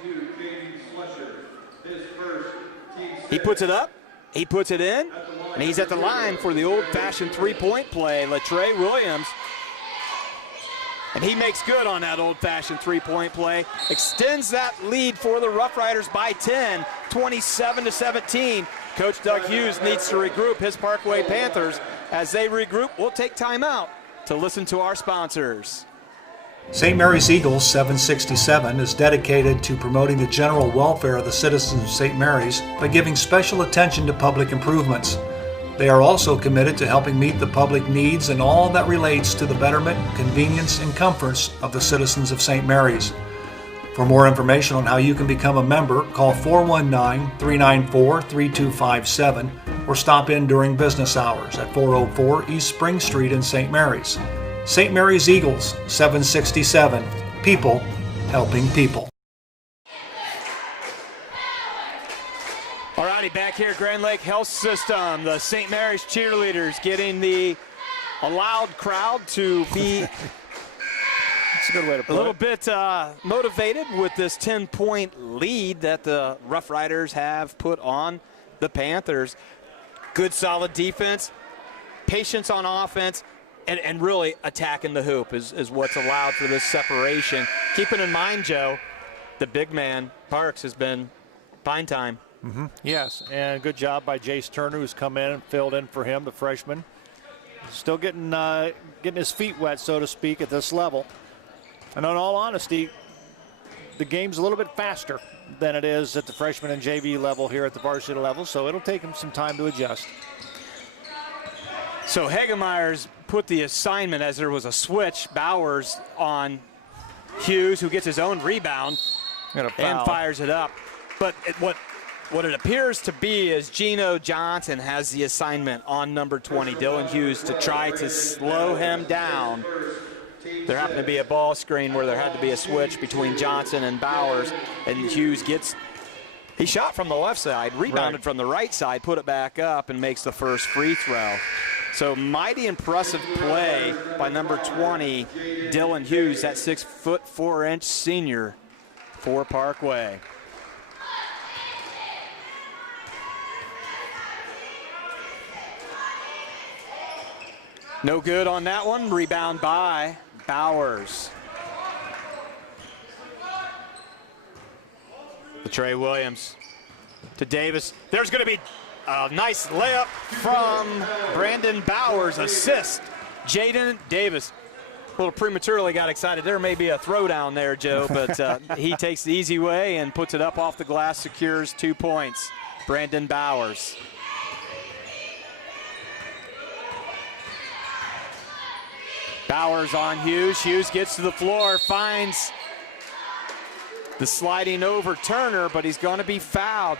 He puts it up, he puts it in, and he's at the line for the old-fashioned three-point play. Latrey Williams. And he makes good on that old-fashioned three-point play. Extends that lead for the Rough Riders by 10, 27-17. Coach Doug Hughes needs to regroup his Parkway Panthers. As they regroup, we'll take time out to listen to our sponsors. St. Mary's Eagles 767 is dedicated to promoting the general welfare of the citizens of St. Mary's by giving special attention to public improvements. They are also committed to helping meet the public needs and all that relates to the betterment, convenience, and comforts of the citizens of St. Mary's. For more information on how you can become a member, call 419-394-3257 or stop in during business hours at 404 East Spring Street in St. Mary's. St. Mary's Eagles 767, people helping people. Alrighty, back here at Grand Lake Health System, the St. Mary's cheerleaders getting the allowed crowd to be That's a good way to put a little it. bit motivated with this 10-point lead that the Rough Riders have put on the Panthers. Good solid defense, patience on offense, and really attacking the hoop is what's allowed for this separation. Keeping in mind, Joe, the big man, Parks, has been fine time. Mm-hmm. Yes, and good job by Jace Turner, who's come in and filled in for him, the freshman. Still getting his feet wet, so to speak, at this level. And in all honesty, the game's a little bit faster than it is at the freshman and JV level here at the varsity level, so it'll take him some time to adjust. So Hagemeyer's put the assignment as there was a switch. Bowers on Hughes, who gets his own rebound and fires it up. But what it appears to be is Gino Johnson has the assignment on number 20, Dylan Hughes, to try to slow him down. There happened to be a ball screen where there had to be a switch between Johnson and Bowers, and Hughes he shot from the left side, rebounded from the right side, put it back up, and makes the first free throw. So mighty impressive play by number 20, Dylan Hughes, that 6'4" senior for Parkway. No good on that one. Rebound by Bowers. Latrey Williams to Davis. There's going to be a nice layup from Brandon Bowers. Assist, Jaden Davis. A little prematurely got excited. There may be a throwdown there, Joe, but he takes the easy way and puts it up off the glass, secures 2 points. Brandon Bowers. Bowers on Hughes. Hughes gets to the floor, finds the sliding over Turner, but he's going to be fouled.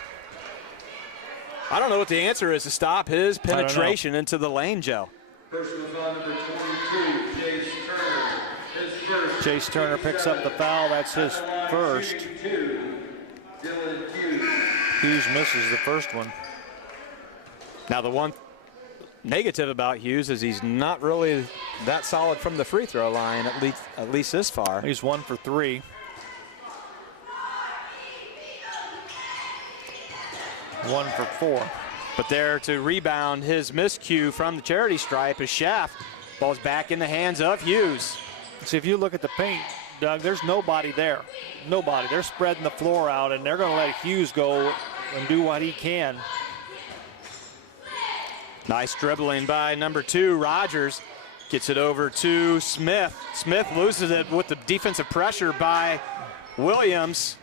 I don't know what the answer is to stop his penetration into the lane, Joe. Personal foul number 22, Jace Turner. His first. Jace Turner picks up the foul. That's his first. Dylan Hughes. Hughes misses the first one. Now the one negative about Hughes is he's not really that solid from the free throw line, at least this far. He's 1 for 3. 1 for 4. But there to rebound his miscue from the charity stripe is Schaff. Ball's back in the hands of Hughes. See, if you look at the paint, Doug, there's nobody there. Nobody. They're spreading the floor out, and they're going to let Hughes go and do what he can. Nice dribbling by number 2, Rogers. Gets it over to Smith. Smith loses it with the defensive pressure by Williams.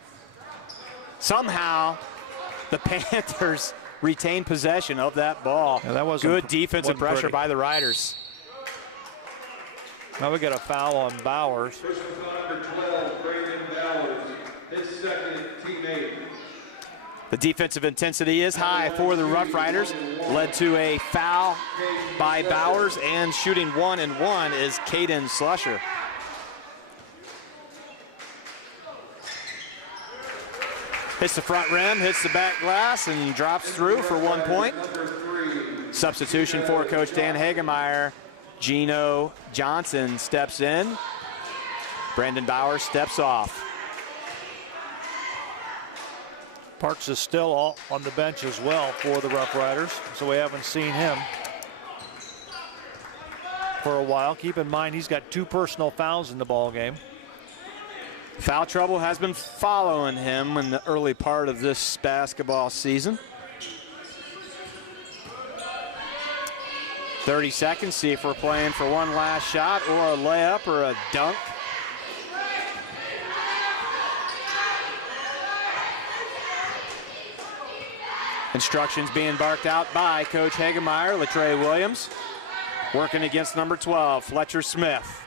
Somehow, the Panthers retain possession of that ball. Yeah, that was good defensive pressure pretty. by the Riders. Now we get a foul on Bowers. First one on number 12, Brandon Bowers, his second teammate. The defensive intensity is high for the Rough Riders. Led to a foul by Bowers, and shooting 1 and 1 is Caden Slusher. Hits the front rim, hits the back glass, and drops through for 1 point. Substitution for Coach Dan Hagemeyer. Gino Johnson steps in. Brandon Bowers steps off. Parks is still on the bench as well for the Rough Riders, so we haven't seen him for a while. Keep in mind he's got 2 personal fouls in the ball game. Foul trouble has been following him in the early part of this basketball season. 30 seconds, see if we're playing for one last shot or a layup or a dunk. Instructions being barked out by Coach Hagemeyer. Latrey Williams working against number 12, Fletcher Smith.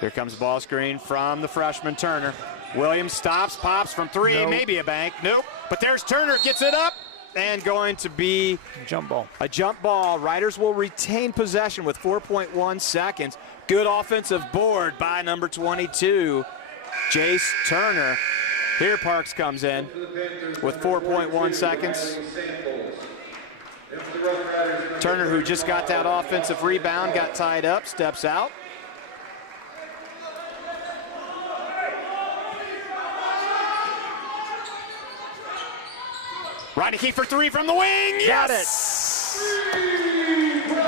Here comes the ball screen from the freshman Turner. Williams stops, pops from 3, Nope. maybe a bank. Nope, but there's Turner, gets it up, and going to be Jump ball. a jump ball. Riders will retain possession with 4.1 seconds. Good offensive board by number 22, Jace Turner. Here Parks comes in with 4.1 seconds. Turner, who just got that offensive rebound, got tied up, steps out. Reineke for 3 from the wing. Got Yes!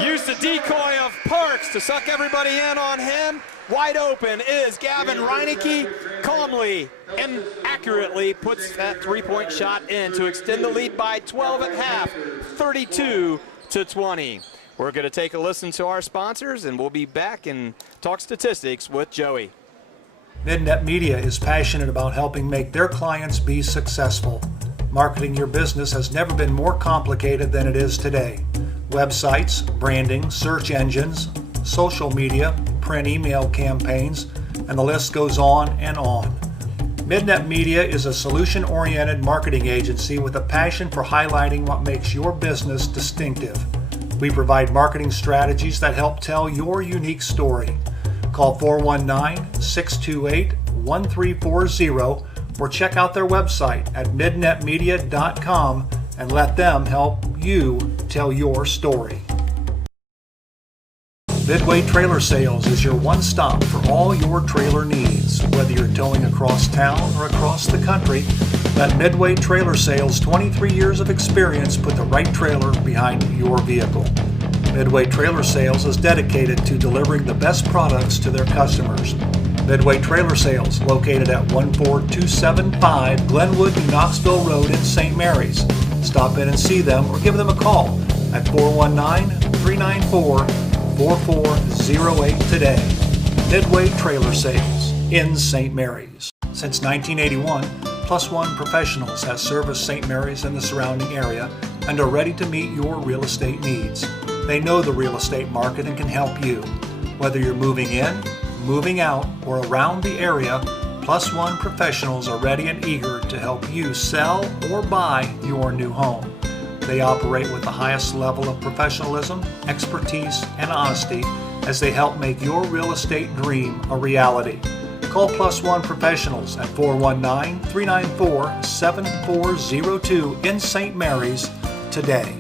Used the decoy of Parks to suck everybody in on him. Wide open is Gavin Reineke. Calmly and accurately puts that 3-point shot in to extend the lead by 12 at half, 32-20. We're going to take a listen to our sponsors, and we'll be back and talk statistics with Joey. Midnet Media is passionate about helping make their clients be successful. Marketing your business has never been more complicated than it is today. Websites, branding, search engines, social media, print email campaigns, and the list goes on and on. Midnet Media is a solution-oriented marketing agency with a passion for highlighting what makes your business distinctive. We provide marketing strategies that help tell your unique story. Call 419-628-1340 or check out their website at midnetmedia.com and let them help you tell your story. Midway Trailer Sales is your one-stop for all your trailer needs. Whether you're towing across town or across the country, let Midway Trailer Sales' 23 years of experience put the right trailer behind your vehicle. Midway Trailer Sales is dedicated to delivering the best products to their customers. Midway Trailer Sales, located at 14275 Glenwood, New Knoxville Road in St. Mary's. Stop in and see them or give them a call at 419-394-4408 today. Midway Trailer Sales in St. Mary's. Since 1981, Plus One Professionals has serviced St. Mary's and the surrounding area and are ready to meet your real estate needs. They know the real estate market and can help you. Whether you're moving in, moving out, or around the area, Plus One Professionals are ready and eager to help you sell or buy your new home. They operate with the highest level of professionalism, expertise, and honesty as they help make your real estate dream a reality. Call Plus One Professionals at 419-394-7402 in St. Mary's today.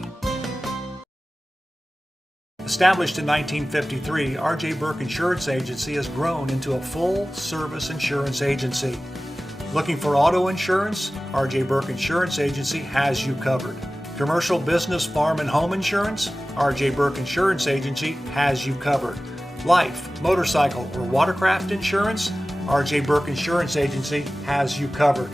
Established in 1953, R.J. Burke Insurance Agency has grown into a full-service insurance agency. Looking for auto insurance? R.J. Burke Insurance Agency has you covered. Commercial, business, farm, and home insurance? R.J. Burke Insurance Agency has you covered. Life, motorcycle, or watercraft insurance? R.J. Burke Insurance Agency has you covered.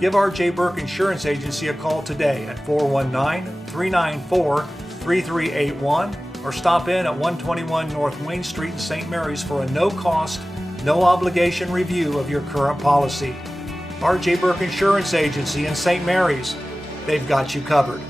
Give R.J. Burke Insurance Agency a call today at 419-394-3381 or stop in at 121 North Wayne Street in St. Mary's for a no-cost, no-obligation review of your current policy. R.J. Burke Insurance Agency in St. Mary's. They've got you covered.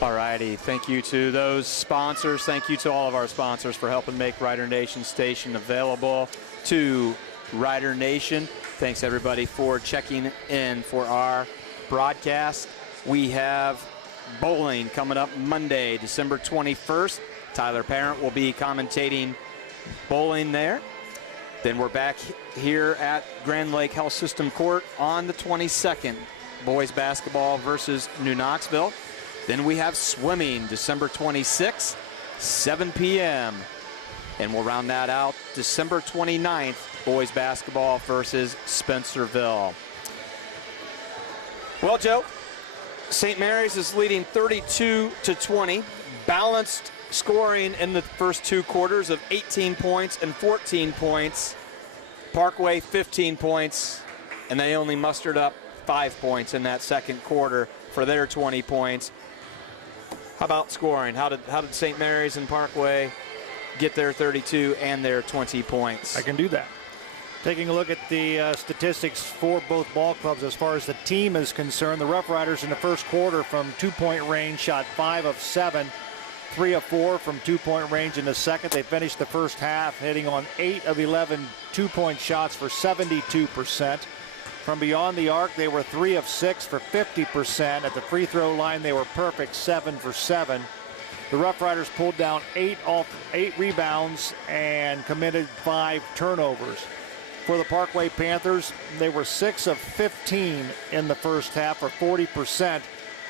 All righty. Thank you to those sponsors. Thank you to all of our sponsors for helping make Rider Nation Station available to Rider Nation. Thanks, everybody, for checking in for our broadcast. We have bowling coming up Monday, December 21st. Tyler Parent will be commentating bowling there. Then we're back here at Grand Lake Health System Court on the 22nd. Boys basketball versus New Knoxville. Then we have swimming December 26th, 7 p.m. And we'll round that out December 29th, boys basketball versus Spencerville. Well, Joe, St. Mary's is leading 32-20. Balanced scoring in the first two quarters of 18 points and 14 points. Parkway 15 points, and they only mustered up 5 points in that second quarter for their 20 points. How about scoring? How did St. Mary's and Parkway get their 32 and their 20 points? I can do that. Taking a look at the statistics for both ball clubs as far as the team is concerned, the Rough Riders in the first quarter from 2-point range shot 5 of 7, 3 of 4 from 2-point range in the second. They finished the first half hitting on 8 of 11 2-point shots for 72%. From beyond the arc, they were 3 of 6 for 50%. At the free throw line, they were perfect, 7 for 7. The Rough Riders pulled down 8 rebounds and committed 5 turnovers. For the Parkway Panthers, they were 6 of 15 in the first half for 40%.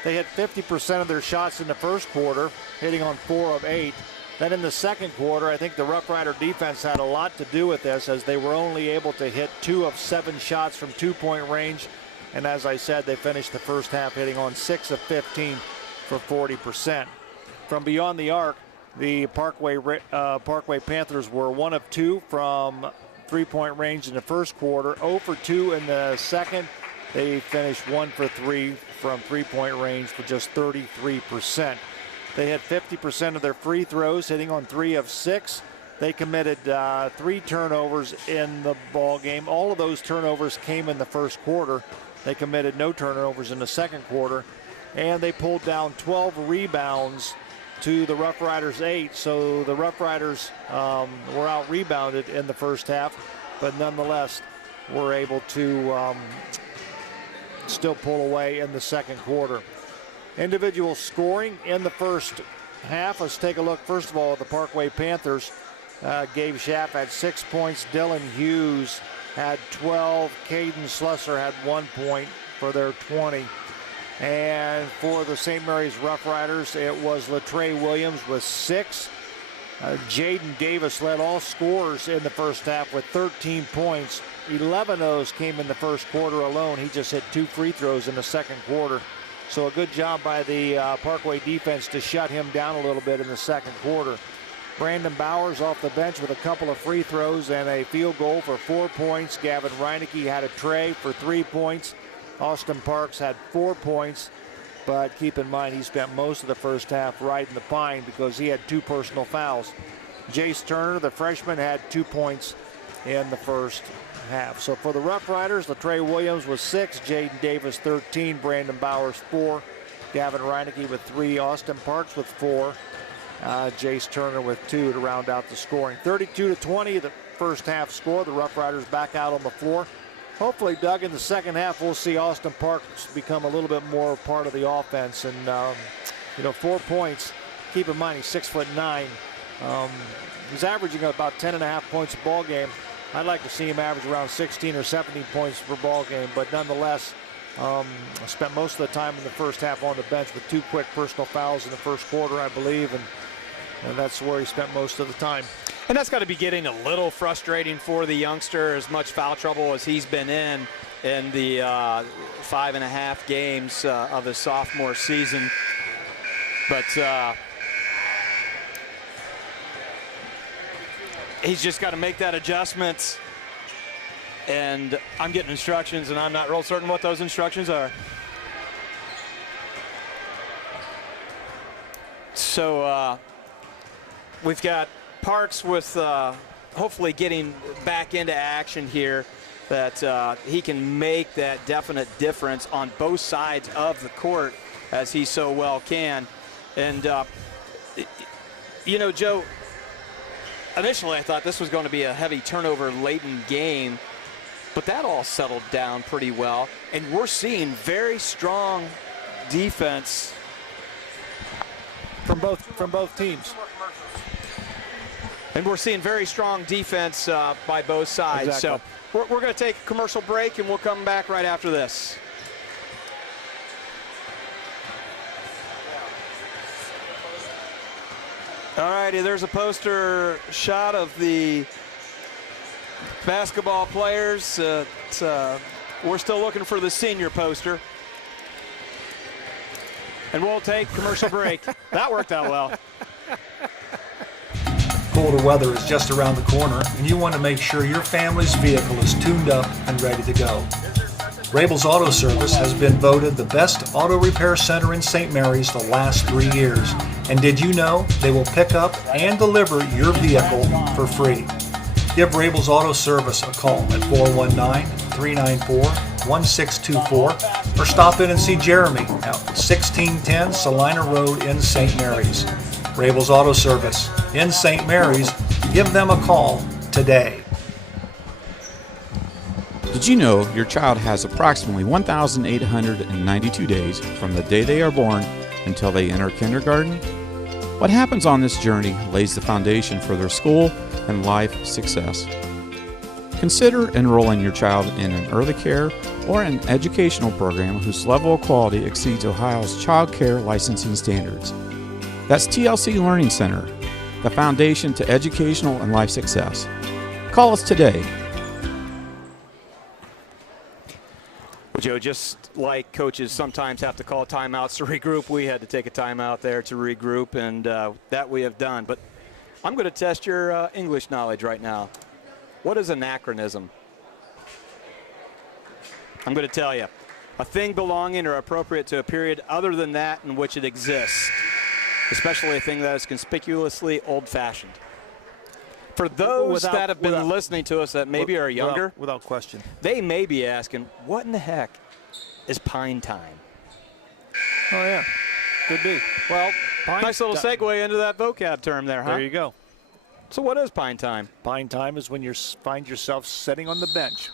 They hit 50% of their shots in the first quarter, hitting on 4 of 8. Then in the second quarter, I think the Rough Rider defense had a lot to do with this, as they were only able to hit 2 of 7 shots from 2-point range. And as I said, they finished the first half hitting on 6 of 15 for 40%. From beyond the arc, the Parkway Panthers were 1 of 2 from 3-point range in the first quarter, 0 for 2 in the second. They finished 1 for 3 from 3-point range for just 33%. They had 50% of their free throws, hitting on 3 of 6. They committed 3 turnovers in the ball game. All of those turnovers came in the first quarter. They committed no turnovers in the second quarter. And they pulled down 12 rebounds to the Rough Riders 8. So the Rough Riders were out-rebounded in the first half, but nonetheless were able to still pull away in the second quarter. Individual scoring in the first half. Let's take a look, first of all, at the Parkway Panthers. Gabe Schaff had 6 points. Dylan Hughes had 12. Caden Slusser had 1 point for their 20. And for the St. Mary's Rough Riders, it was Latrey Williams with 6. Jaden Davis led all scorers in the first half with 13 points. 11 of those came in the first quarter alone. He just hit 2 free throws in the second quarter. So a good job by the Parkway defense to shut him down a little bit in the second quarter. Brandon Bowers off the bench with a couple of free throws and a field goal for 4 points. Gavin Reinecke had a tray for 3 points. Austin Parks had 4 points, but keep in mind he spent most of the first half riding the pine because he had 2 personal fouls. Jace Turner, the freshman, had 2 points in the first half. So for the Rough Riders, Latrey Williams was 6, Jaden Davis 13, Brandon Bowers 4, Gavin Reinecke with 3, Austin Parks with 4, Jace Turner with 2 to round out the scoring. 32-20, the first half score. The Rough Riders back out on the floor. Hopefully, Doug, in the second half, we'll see Austin Parks become a little bit more part of the offense. And, 4 points. Keep in mind, he's 6'9". He's averaging about 10.5 points a ball game. I'd like to see him average around 16 or 17 points per ball game, but nonetheless, spent most of the time in the first half on the bench with 2 quick personal fouls in the first quarter, I believe, and that's where he spent most of the time. And that's got to be getting a little frustrating for the youngster, as much foul trouble as he's been in the 5.5 games of his sophomore season. But he's just got to make that adjustment and I'm getting instructions, and I'm not real certain what those instructions are. So we've got Parks with hopefully getting back into action here, that he can make that definite difference on both sides of the court, as he so well can. And, you know, Joe, initially I thought this was going to be a heavy turnover-laden game, but that all settled down pretty well. And we're seeing very strong defense from both teams. And we're seeing very strong defense by both sides. Exactly. So we're going to take a commercial break, and we'll come back right after this. All righty, there's a poster shot of the basketball players. We're still looking for the senior poster. And we'll take commercial break. That worked out well. Colder weather is just around the corner, and you want to make sure your family's vehicle is tuned up and ready to go. Rabel's Auto Service has been voted the best auto repair center in St. Mary's the last 3 years. And did you know they will pick up and deliver your vehicle for free? Give Rabel's Auto Service a call at 419-394-1624 or stop in and see Jeremy at 1610 Salina Road in St. Mary's. Rabel's Auto Service in St. Mary's. Give them a call today. Did you know your child has approximately 1,892 days from the day they are born until they enter kindergarten? What happens on this journey lays the foundation for their school and life success. Consider enrolling your child in an early care or an educational program whose level of quality exceeds Ohio's child care licensing standards. That's TLC Learning Center, the foundation to educational and life success. Call us today. Joe, just like coaches sometimes have to call timeouts to regroup, we had to take a timeout there to regroup, and that we have done. But I'm going to test your English knowledge right now. What is anachronism? I'm going to tell you. A thing belonging or appropriate to a period other than that in which it exists, especially a thing that is conspicuously old-fashioned. For those that have been listening to us that maybe are younger, without question, they may be asking, what in the heck is pine time? Oh, yeah. Could be. Well, nice little segue into that vocab term there, huh? There you go. So what is pine time? Pine time is when you find yourself sitting on the bench.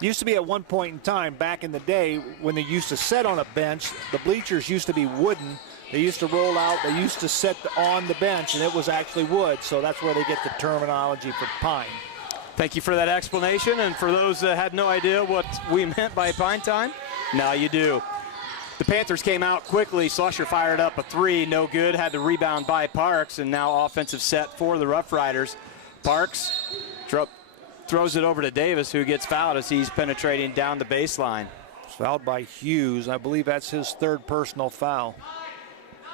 Used to be at one point in time back in the day when they used to sit on a bench, the bleachers used to be wooden. They used to roll out, they used to sit on the bench, and it was actually wood, so that's where they get the terminology for pine. Thank you for that explanation, and for those that had no idea what we meant by pine time, now you do. The Panthers came out quickly. Slusher fired up a three, no good, had the rebound by Parks, and now offensive set for the Rough Riders. Parks throws it over to Davis, who gets fouled as he's penetrating down the baseline. Fouled by Hughes. I believe that's his third personal foul.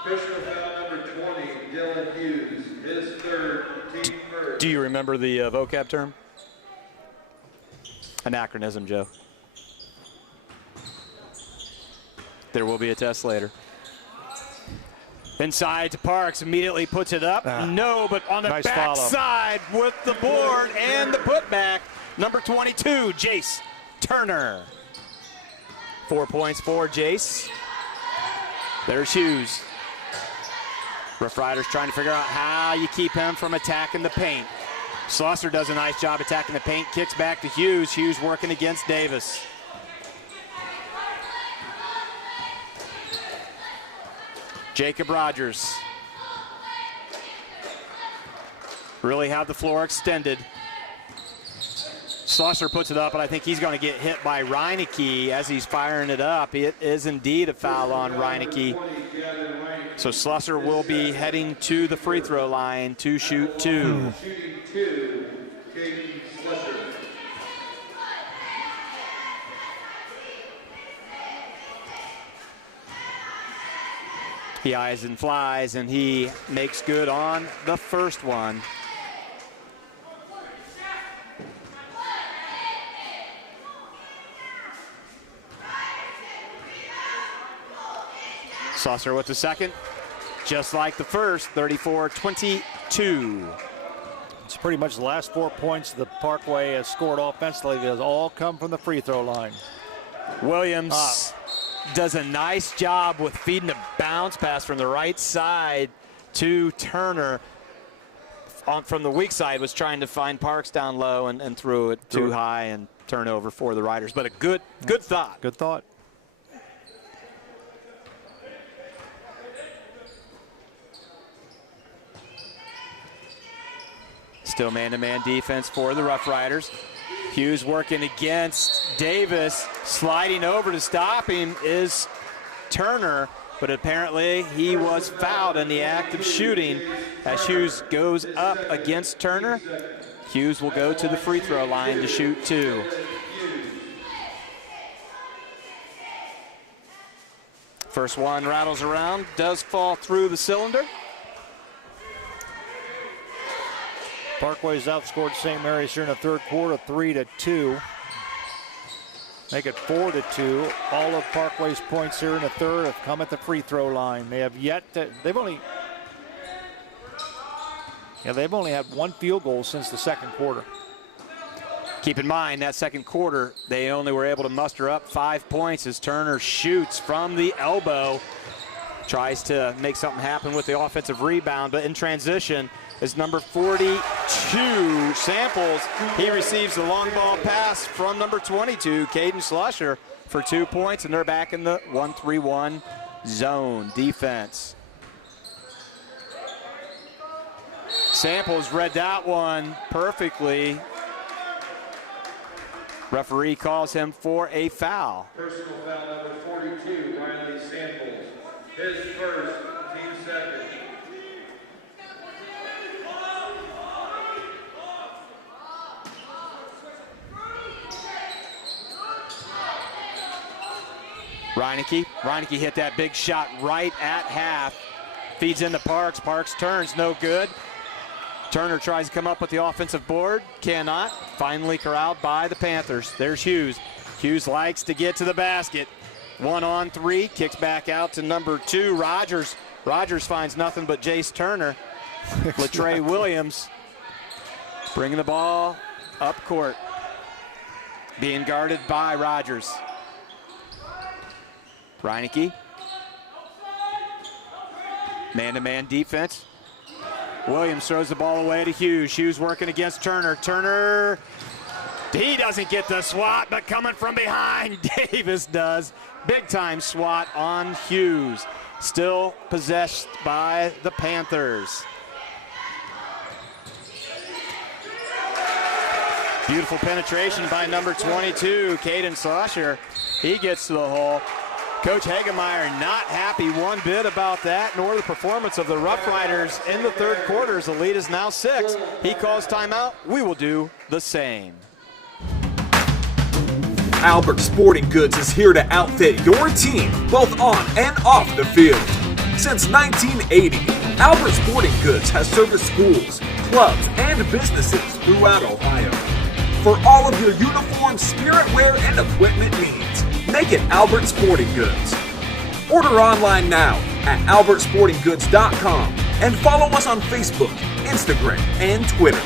Personal foul number 20, Dylan Hughes, his third, team first. Do you remember the vocab term? Anachronism, Joe. There will be a test later. Inside to Parks, immediately puts it up. No, but on the nice backside with the board and the putback, number 22, Jace Turner. 4 points for Jace. There's Hughes. Rough Riders trying to figure out how you keep him from attacking the paint. Schlosser does a nice job attacking the paint, kicks back to Hughes. Hughes working against Davis. Jacob Rogers. Really have the floor extended. Schlosser puts it up, but I think he's going to get hit by Reineke as he's firing it up. It is indeed a foul on Reineke. So Schlosser will be heading to the free throw line to shoot two. Shooting two, Jaden Schlosser. He eyes and flies, and he makes good on the first one. Saucer with the second. Just like the first, 34-22. It's pretty much the last 4 points the Parkway has scored offensively has all come from the free throw line. Williams does a nice job with feeding a bounce pass from the right side to Turner. From the weak side was trying to find Parks down low and threw it too high and turnover for the Riders. But a good thought. Good thought. Still man-to-man defense for the Rough Riders. Hughes working against Davis. Sliding over to stop him is Turner, but apparently he was fouled in the act of shooting as Hughes goes up against Turner. Hughes will go to the free throw line to shoot 2. First one rattles around, does fall through the cylinder. Parkway's outscored St. Mary's here in the third quarter, 3-2. Make it 4-2. All of Parkway's points here in the third have come at the free throw line. They have yet to, they've only had 1 field goal since the second quarter. Keep in mind that second quarter, they only were able to muster up 5 points as Turner shoots from the elbow. Tries to make something happen with the offensive rebound, but in transition is number 42, Samples. He receives the long ball pass from number 22, Caden Slusher, for 2 points, and they're back in the 1-3-1 zone defense. Samples read that one perfectly. Referee calls him for a foul. Personal foul number 42, Riley Samples. His first, team second. Reineke hit that big shot right at half. Feeds into Parks. Parks turns, no good. Turner tries to come up with the offensive board, cannot. Finally corralled by the Panthers. There's Hughes. Hughes likes to get to the basket. 1-on-3, kicks back out to number 2, Rogers. Rogers finds nothing but Jace Turner. Latrey Williams bringing the ball up court. Being guarded by Rogers. Reineke. Man-to-man defense. Williams throws the ball away to Hughes. Hughes working against Turner. Turner, he doesn't get the swat, but coming from behind, Davis does. Big-time swat on Hughes. Still possessed by the Panthers. Beautiful penetration by number 22, Caden Slusher. He gets to the hole. Coach Hagemeyer not happy one bit about that, nor the performance of the Rough Riders in the third quarter. The lead is now 6. He calls timeout. We will do the same. Albert Sporting Goods is here to outfit your team, both on and off the field. Since 1980, Albert Sporting Goods has serviced schools, clubs, and businesses throughout Ohio. For all of your uniform, spirit wear, and equipment needs, make it Albert Sporting Goods. Order online now at albertsportinggoods.com and follow us on Facebook, Instagram, and Twitter.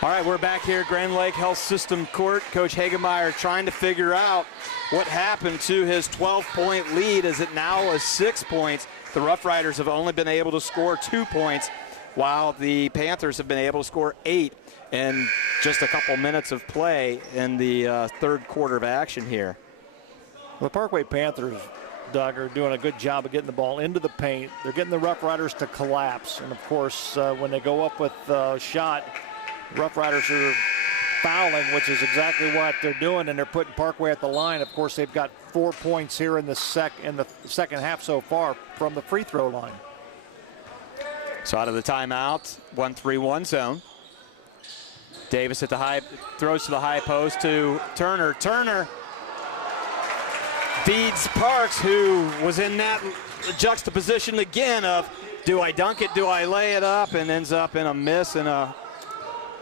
All right, we're back here at Grand Lake Health System Court. Coach Hagemeyer trying to figure out what happened to his 12-point lead as it now is 6 points. The Rough Riders have only been able to score 2 points, while the Panthers have been able to score 8 in just a couple minutes of play in the third quarter of action here. The Parkway Panthers, Doug, are doing a good job of getting the ball into the paint. They're getting the Rough Riders to collapse. And, of course, when they go up with a shot, Rough Riders are fouling, which is exactly what they're doing, and they're putting Parkway at the line. Of course, they've got 4 points here in the second half so far from the free throw line. So out of the timeout, 1-3-1 zone. Davis at the high, throws to the high post to Turner. Turner feeds Parks, who was in that juxtaposition again of, do I dunk it, do I lay it up, and ends up in a miss and a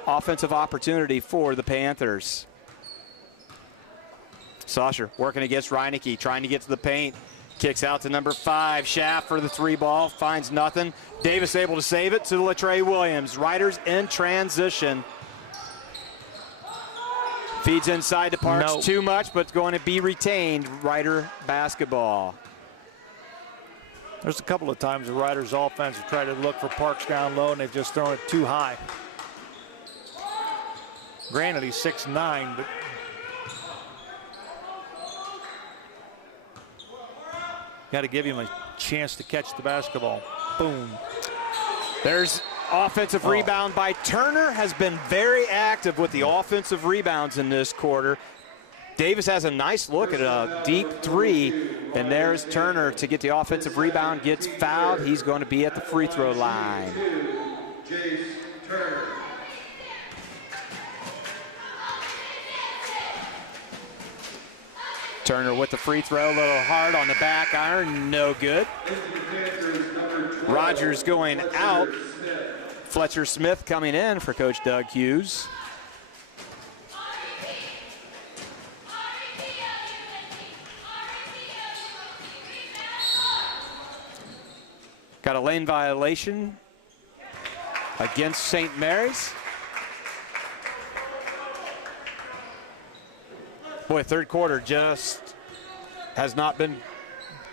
offensive opportunity for the Panthers. Schlosser working against Reinecke, trying to get to the paint. Kicks out to number 5, Schaff for the 3 ball, finds nothing. Davis able to save it to Latrey Williams. Riders in transition. Feeds inside to Parks too much, but it's going to be retained. Rider basketball. There's a couple of times the Riders offense have tried to look for Parks down low and they've just thrown it too high. Granted, he's 6'9", but got to give him a chance to catch the basketball. Boom. There's offensive rebound by Turner. Has been very active with the offensive rebounds in this quarter. Davis has a nice look at a deep 3, and there's Turner to get the offensive rebound. Gets fouled. He's going to be at the free throw line. Jace Turner. Turner with the free throw, a little hard on the back iron, no good. Rogers going out. Fletcher Smith coming in for Coach Doug Hughes. Got a lane violation against St. Mary's. Boy, third quarter just has not been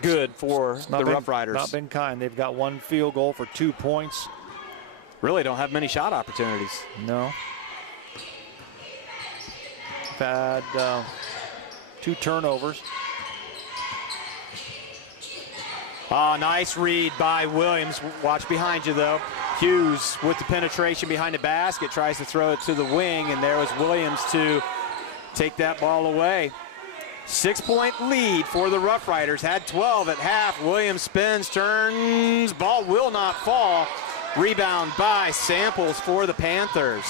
good for the Rough Riders. Not been kind. They've got 1 field goal for 2 points. Really don't have many shot opportunities. No. Had 2 turnovers. Nice read by Williams. Watch behind you, though. Hughes with the penetration behind the basket, tries to throw it to the wing, and there was Williams to take that ball away. 6-point lead for the Rough Riders. Had 12 at half. Williams spins, turns, ball will not fall. Rebound by Samples for the Panthers.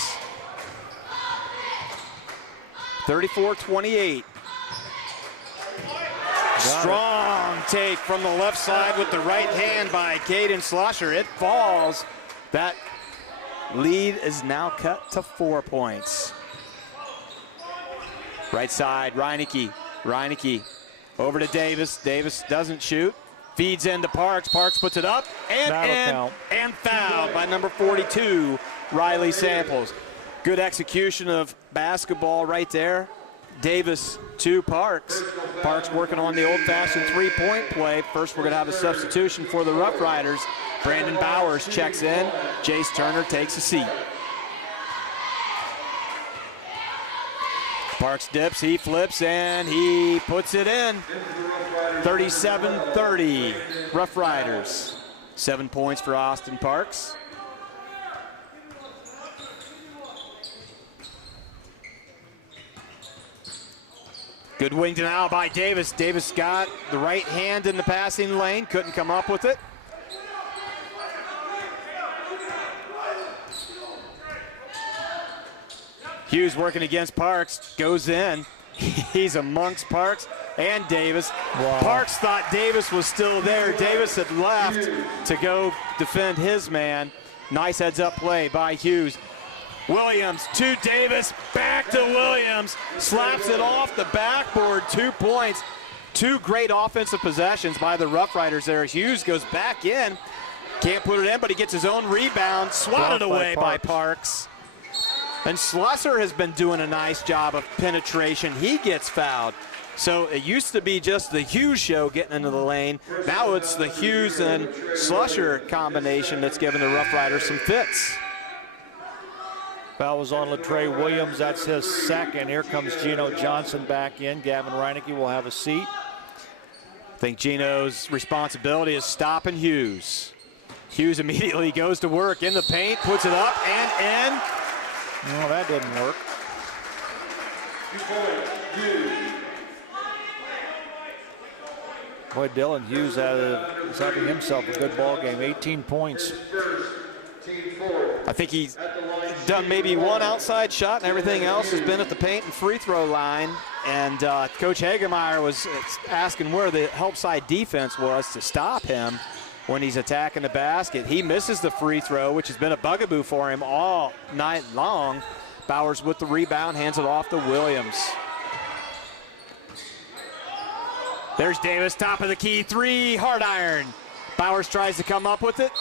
34-28. Strong take from the left side with the right hand by Caden Schlosser. It falls. That lead is now cut to 4 points. Right side, Reinecke. Reinecke over to Davis. Davis doesn't shoot. Feeds into Parks. Parks puts it up and fouled by number 42, Riley Samples. Good execution of basketball right there. Davis to Parks. Parks working on the old-fashioned 3-point play. First, we're going to have a substitution for the Rough Riders. Brandon Bowers checks in. Jace Turner takes a seat. Parks dips, he flips, and he puts it in. 37-30, Rough Riders. 7 points for Austin Parks. Good wing denial by Davis. Davis got the right hand in the passing lane, couldn't come up with it. Hughes working against Parks, goes in. He's amongst Parks and Davis. Wow. Parks thought Davis was still there. Davis had left to go defend his man. Nice heads-up play by Hughes. Williams to Davis, back to Williams. Slaps it off the backboard, 2 points. 2 great offensive possessions by the Rough Riders there. Hughes goes back in. Can't put it in, but he gets his own rebound. Swatted away by Parks. And Schlosser has been doing a nice job of penetration. He gets fouled. So it used to be just the Hughes show getting into the lane. Now it's the Hughes and Schlosser combination that's giving the Rough Riders some fits. Foul was on Latrey Williams. That's his second. Here comes Gino Johnson back in. Gavin Reinecke will have a seat. I think Gino's responsibility is stopping Hughes. Hughes immediately goes to work in the paint, puts it up and in. No, that didn't work. Boy, Dylan Hughes is having himself a good ball game. 18 points. I think he's done maybe 1 outside shot, and everything else has been at the paint and free throw line. And Coach Hagemeyer was asking where the help side defense was to stop him when he's attacking the basket. He misses the free throw, which has been a bugaboo for him all night long. Bowers with the rebound, hands it off to Williams. There's Davis, top of the key, 3, hard iron. Bowers tries to come up with it.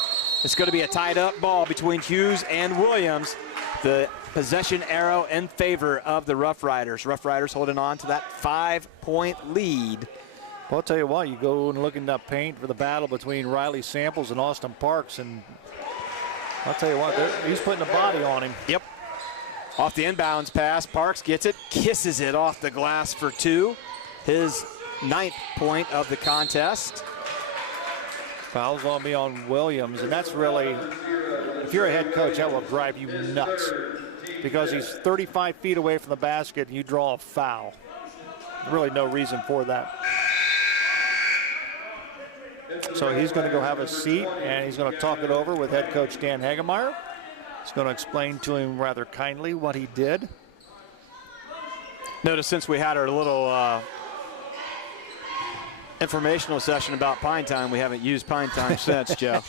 It's going to be a tied-up ball between Hughes and Williams. The possession arrow in favor of the Rough Riders. Rough Riders holding on to that 5-point lead. Well, I'll tell you what, you go and look in that paint for the battle between Riley Samples and Austin Parks, and I'll tell you what, he's putting a body on him. Yep. Off the inbounds pass, Parks gets it, kisses it off the glass for 2. His 9th point of the contest. Foul's going to be on Williams, and that's really, if you're a head coach, that will drive you nuts because he's 35 feet away from the basket and you draw a foul. Really no reason for that. So he's going to go have a seat, and he's going to talk it over with head coach Dan Hagemeyer. He's going to explain to him rather kindly what he did. Notice since we had our little informational session about Pine Time, we haven't used Pine Time since, Joe.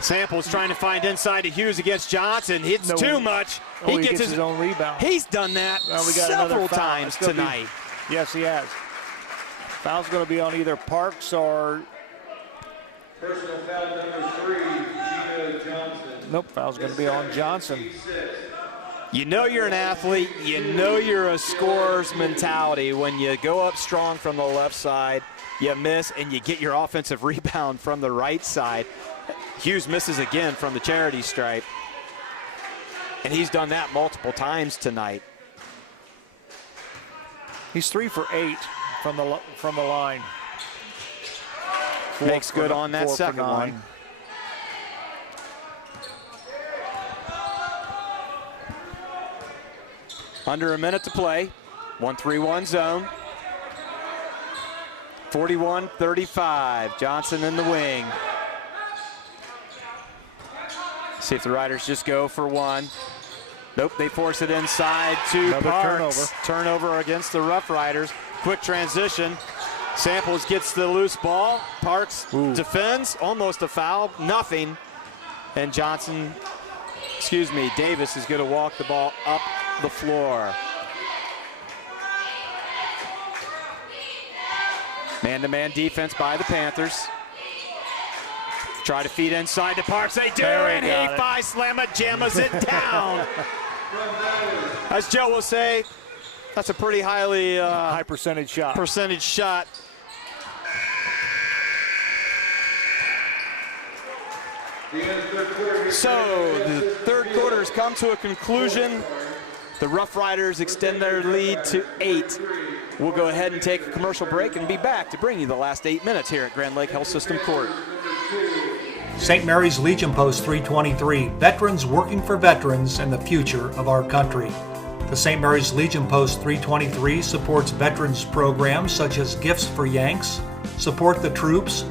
Samples trying to find inside to Hughes against Johnson. It's too much. He gets his own rebound. He's done that several times tonight. Yes, he has. Foul's going to be on either Parks or... Personal foul number 3, Gina Johnson. Nope, foul's going to be on Johnson. You know you're an athlete. You know you're a scorer's mentality when you go up strong from the left side, you miss, and you get your offensive rebound from the right side. Hughes misses again from the charity stripe, and he's done that multiple times tonight. He's 3 for 8 from the line. Makes good on that second one. Under a minute to play. 1-3-1 zone. 41-35. Johnson in the wing. See if the Riders just go for one. Nope, they force it inside to Parks. Turnover against the Rough Riders. Quick transition. Samples gets the loose ball. Parks defends, almost a foul, nothing. And Davis is going to walk the ball up the floor. Man-to-man defense by the Panthers. Try to feed inside to Parks. They do, and he slamma jammas it down. As Joe will say, that's a pretty high percentage shot. So the third quarter has come to a conclusion. The Rough Riders extend their lead to 8. We'll go ahead and take a commercial break and be back to bring you the last 8 minutes here at Grand Lake Health System Court. St. Mary's Legion Post 323, veterans working for veterans and the future of our country. The St. Mary's Legion Post 323 supports veterans programs such as Gifts for Yanks, Support the Troops,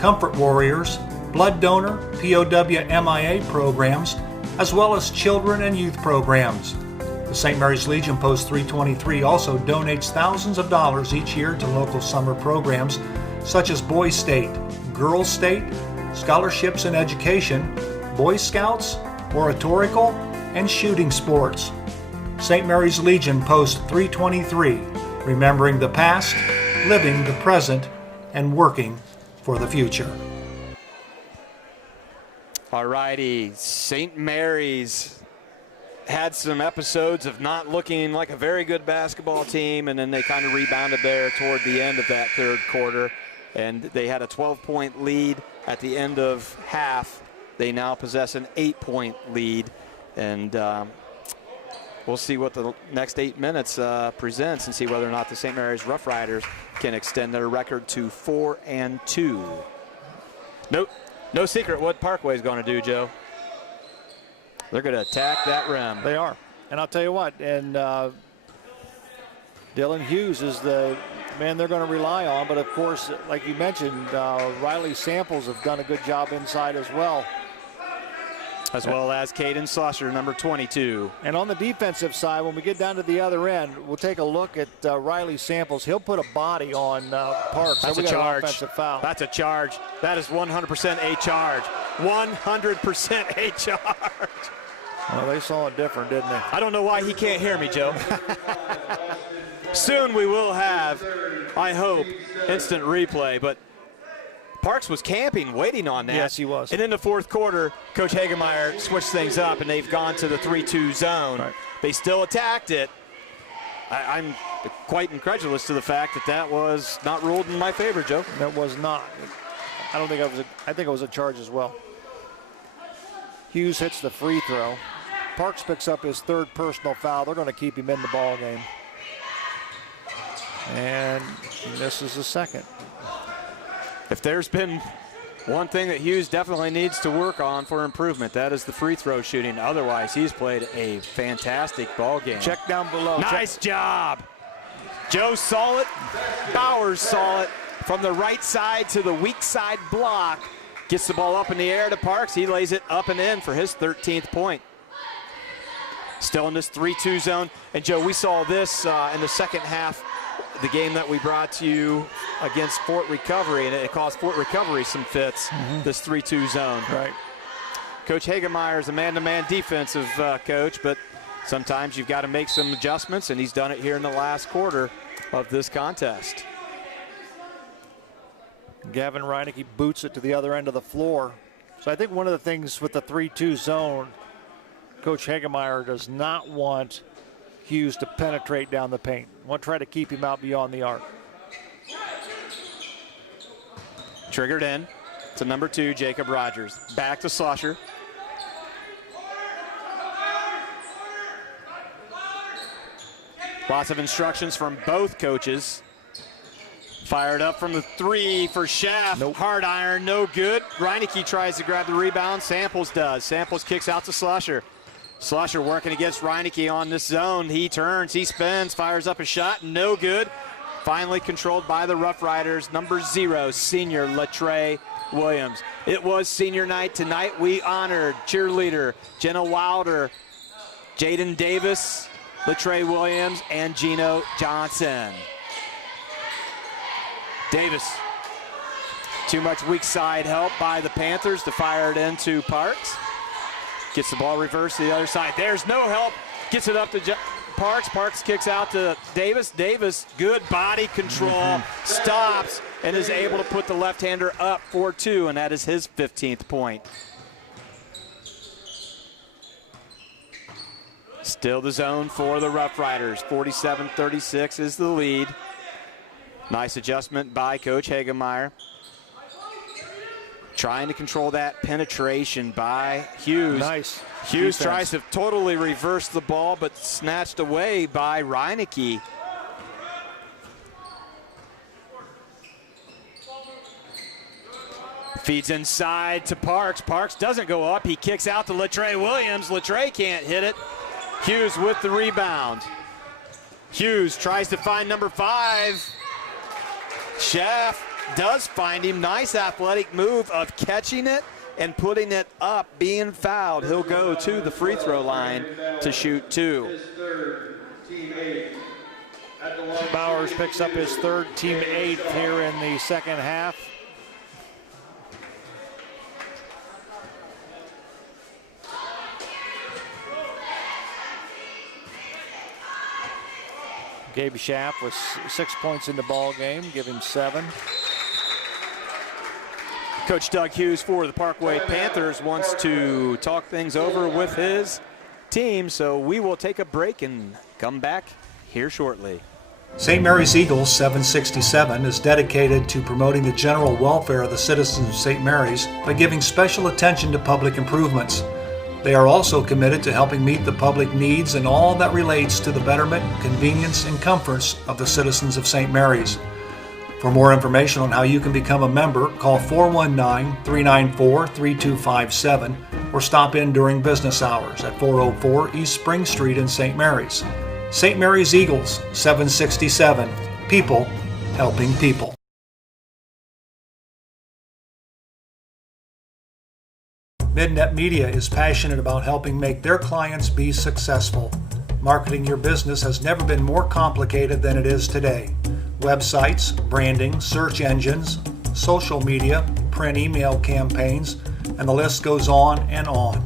Comfort Warriors, Blood Donor, POW MIA programs, as well as children and youth programs. The St. Mary's Legion Post 323 also donates thousands of dollars each year to local summer programs such as Boys State, Girls State, Scholarships in Education, Boy Scouts, Oratorical, and Shooting Sports. St. Mary's Legion Post 323, remembering the past, living the present, and working for the future. All righty, St. Mary's had some episodes of not looking like a very good basketball team, and then they kind of rebounded there toward the end of that third quarter, and they had a 12-point lead at the end of half. They now possess an 8-point lead, and we'll see what the next 8 minutes presents and see whether or not the St. Mary's Rough Riders can extend their record to 4-2. No secret what Parkway is going to do, Joe. They're going to attack that rim. They are. And I'll tell you what, and Dylan Hughes is the man they're going to rely on. But, of course, like you mentioned, Riley Samples have done a good job inside as well. As well as Caden Slosher, number 22. And on the defensive side, when we get down to the other end, we'll take a look at Riley Samples. He'll put a body on Parks. That's so a charge. Offensive foul. That's a charge. That is 100% a charge. 100% a charge. Well, they saw it different, didn't they? I don't know why he can't hear me, Joe. Soon we will have, I hope, instant replay, but Parks was camping, waiting on that. Yes, he was. And in the fourth quarter, Coach Hagemeyer switched things up, and they've gone to the 3-2 zone. Right. They still attacked it. I'm quite incredulous to the fact that that was not ruled in my favor, Joe. That was not. I don't think I think it was a charge as well. Hughes hits the free throw. Parks picks up his third personal foul. They're going to keep him in the ball game. And he misses the second. If there's been one thing that Hughes definitely needs to work on for improvement, that is the free throw shooting. Otherwise, he's played a fantastic ball game. Check down below. Nice job. Joe saw it. Bowers saw it from the right side to the weak side block. Gets the ball up in the air to Parks. He lays it up and in for his 13th point. Still in this 3-2 zone. And Joe, we saw this in the second half, the game that we brought to you against Fort Recovery, and it cost Fort Recovery some fits, this 3-2 zone. Right. Coach Hagemeyer is a man-to-man defensive coach, but sometimes you've got to make some adjustments, and he's done it here in the last quarter of this contest. Gavin Reineke boots it to the other end of the floor. So I think one of the things with the 3-2 zone, Coach Hagemeyer does not want Hughes to penetrate down the paint. Want to try to keep him out beyond the arc. Triggered in to number 2, Jacob Rogers. Back to Schlosser. Lots of instructions from both coaches. Fired up from the 3 for Schaff. Nope. Hard iron, no good. Reineke tries to grab the rebound. Samples does. Samples kicks out to Schlosser. Schlosser working against Reineke on this zone. He turns, he spins, fires up a shot, no good. Finally controlled by the Rough Riders. Number 0, senior Latrey Williams. It was senior night tonight. We honored cheerleader Jenna Wilder, Jaden Davis, Latrey Williams, and Gino Johnson. Davis, too much weak side help by the Panthers to fire it into Parks. Gets the ball reversed to the other side. There's no help. Gets it up to Parks. Parks kicks out to Davis. Davis, good body control, stops, and is able to put the left-hander up for 2, and that is his 15th point. Still the zone for the Rough Riders. 47-36 is the lead. Nice adjustment by Coach Hagemeyer. Trying to control that penetration by Hughes. Nice. Hughes defense. tries to totally reverse the ball, but snatched away by Reineke. Feeds inside to Parks. Parks doesn't go up. He kicks out to Latrey Williams. Latrey can't hit it. Hughes with the rebound. Hughes tries to find number 5. Schaff does find him. Nice athletic move of catching it and putting it up, being fouled. He'll go to the free throw line to shoot 2. Bowers picks up his third, team 8th here in the second half. Gabe Schaff with 6 points in the ball game, give him 7. Coach Doug Hughes for the Parkway Panthers wants to talk things over with his team, so we will take a break and come back here shortly. St. Mary's Eagles 767 is dedicated to promoting the general welfare of the citizens of St. Mary's by giving special attention to public improvements. They are also committed to helping meet the public needs and all that relates to the betterment, convenience, and comforts of the citizens of St. Mary's. For more information on how you can become a member, call 419-394-3257 or stop in during business hours at 404 East Spring Street in St. Mary's. St. Mary's Eagles, 767. People helping people. Midnet Media is passionate about helping make their clients be successful. Marketing your business has never been more complicated than it is today. Websites, branding, search engines, social media, print email campaigns, and the list goes on and on.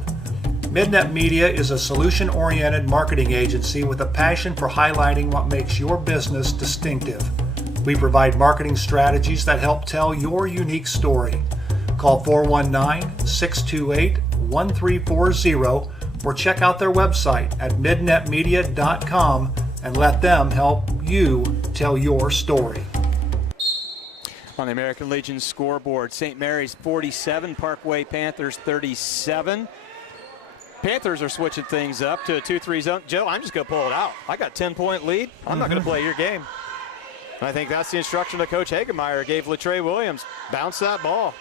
Midnet Media is a solution-oriented marketing agency with a passion for highlighting what makes your business distinctive. We provide marketing strategies that help tell your unique story. Call 419-628-1340 or check out their website at midnetmedia.com and let them help you tell your story. On the American Legion scoreboard, St. Mary's 47, Parkway Panthers 37. Panthers are switching things up to a 2-3 zone. Joe, I'm just going to pull it out. I got a 10-point lead. I'm not going to play your game. And I think that's the instruction that Coach Hagemeyer gave Latrey Williams. Bounce that ball.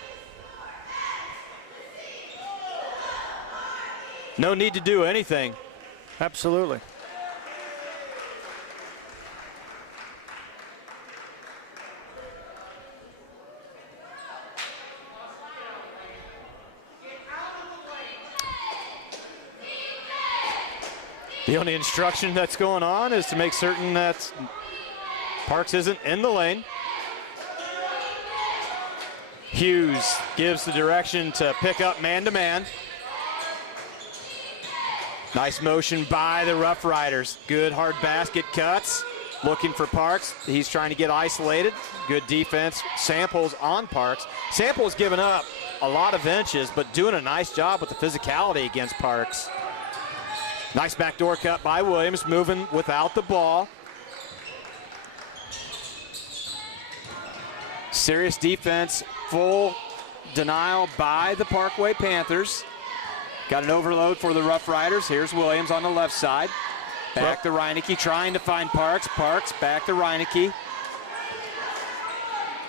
No need to do anything. Absolutely. The only instruction that's going on is to make certain that Parks isn't in the lane. Hughes gives the direction to pick up man-to-man. Nice motion by the Rough Riders. Good hard basket cuts. Looking for Parks. He's trying to get isolated. Good defense. Samples on Parks. Samples giving up a lot of inches, but doing a nice job with the physicality against Parks. Nice backdoor cut by Williams, moving without the ball. Serious defense, full denial by the Parkway Panthers. Got an overload for the Rough Riders. Here's Williams on the left side. Back to Reineke, trying to find Parks. Parks back to Reineke.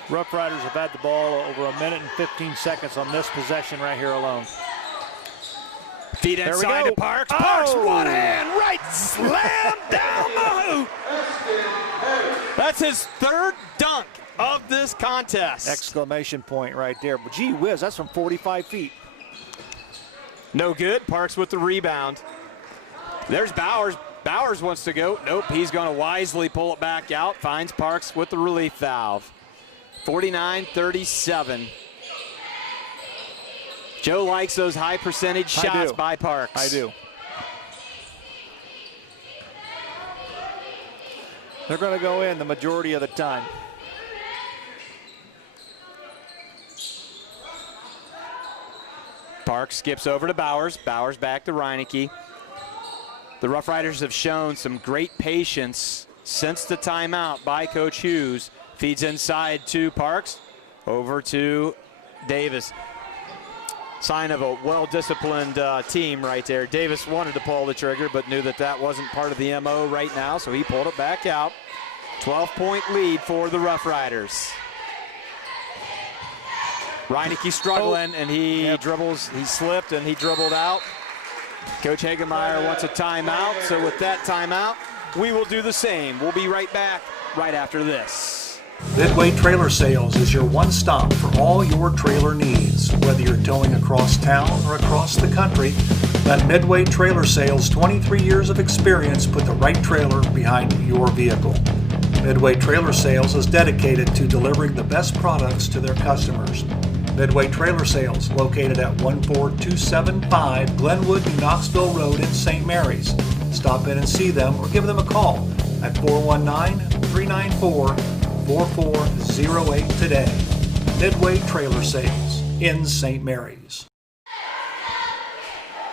Rough Riders have had the ball over a minute and 15 seconds on this possession right here alone. Feet inside to Parks. Oh. Parks, one hand, right slam down the hoop. That's his third dunk of this contest. Exclamation point right there. But gee whiz, that's from 45 feet. No good. Parks with the rebound. There's Bowers. Bowers wants to go. Nope, he's going to wisely pull it back out. Finds Parks with the relief valve. 49-37. Joe likes those high percentage shots by Parks. I do. They're going to go in the majority of the time. Parks skips over to Bowers. Bowers back to Reineke. The Rough Riders have shown some great patience since the timeout by Coach Hughes. Feeds inside to Parks. Over to Davis. Sign of a well-disciplined team right there. Davis wanted to pull the trigger, but knew that that wasn't part of the MO right now, so he pulled it back out. 12-point lead for the Rough Riders. Reineke struggling, and he dribbles. He slipped, and he dribbled out. Coach Hagemeyer wants a timeout, so with that timeout, we will do the same. We'll be right back right after this. Midway Trailer Sales is your one stop for all your trailer needs. Whether you're towing across town or across the country, let Midway Trailer Sales' 23 years of experience put the right trailer behind your vehicle. Midway Trailer Sales is dedicated to delivering the best products to their customers. Midway Trailer Sales, located at 14275 Glenwood, New Knoxville Road in St. Mary's. Stop in and see them or give them a call at 419-394-4408 today. Midway Trailer Sales in St. Mary's.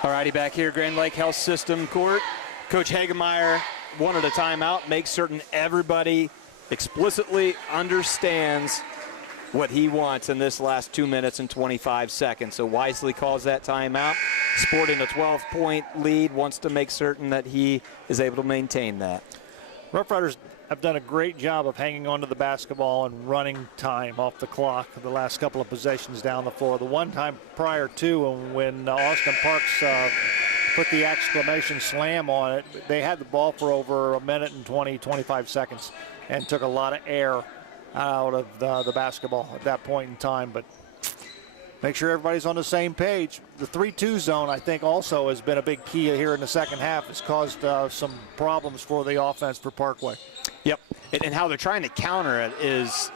All righty, back here, Grand Lake Health System Court. Coach Hagemeyer wanted a timeout, make certain everybody explicitly understands what he wants in this last 2 minutes and 25 seconds. So wisely calls that timeout. Sporting a 12-point lead, wants to make certain that he is able to maintain that. Rough Riders have done a great job of hanging on to the basketball and running time off the clock the last couple of possessions down the floor. The one time prior to when Austin Parks put the exclamation slam on it, they had the ball for over a minute and 20, 25 seconds and took a lot of air out of the basketball at that point in time. But make sure everybody's on the same page. The 3-2 zone, I think, also has been a big key here in the second half. It's caused some problems for the offense for Parkway. Yep, and how they're trying to counter it is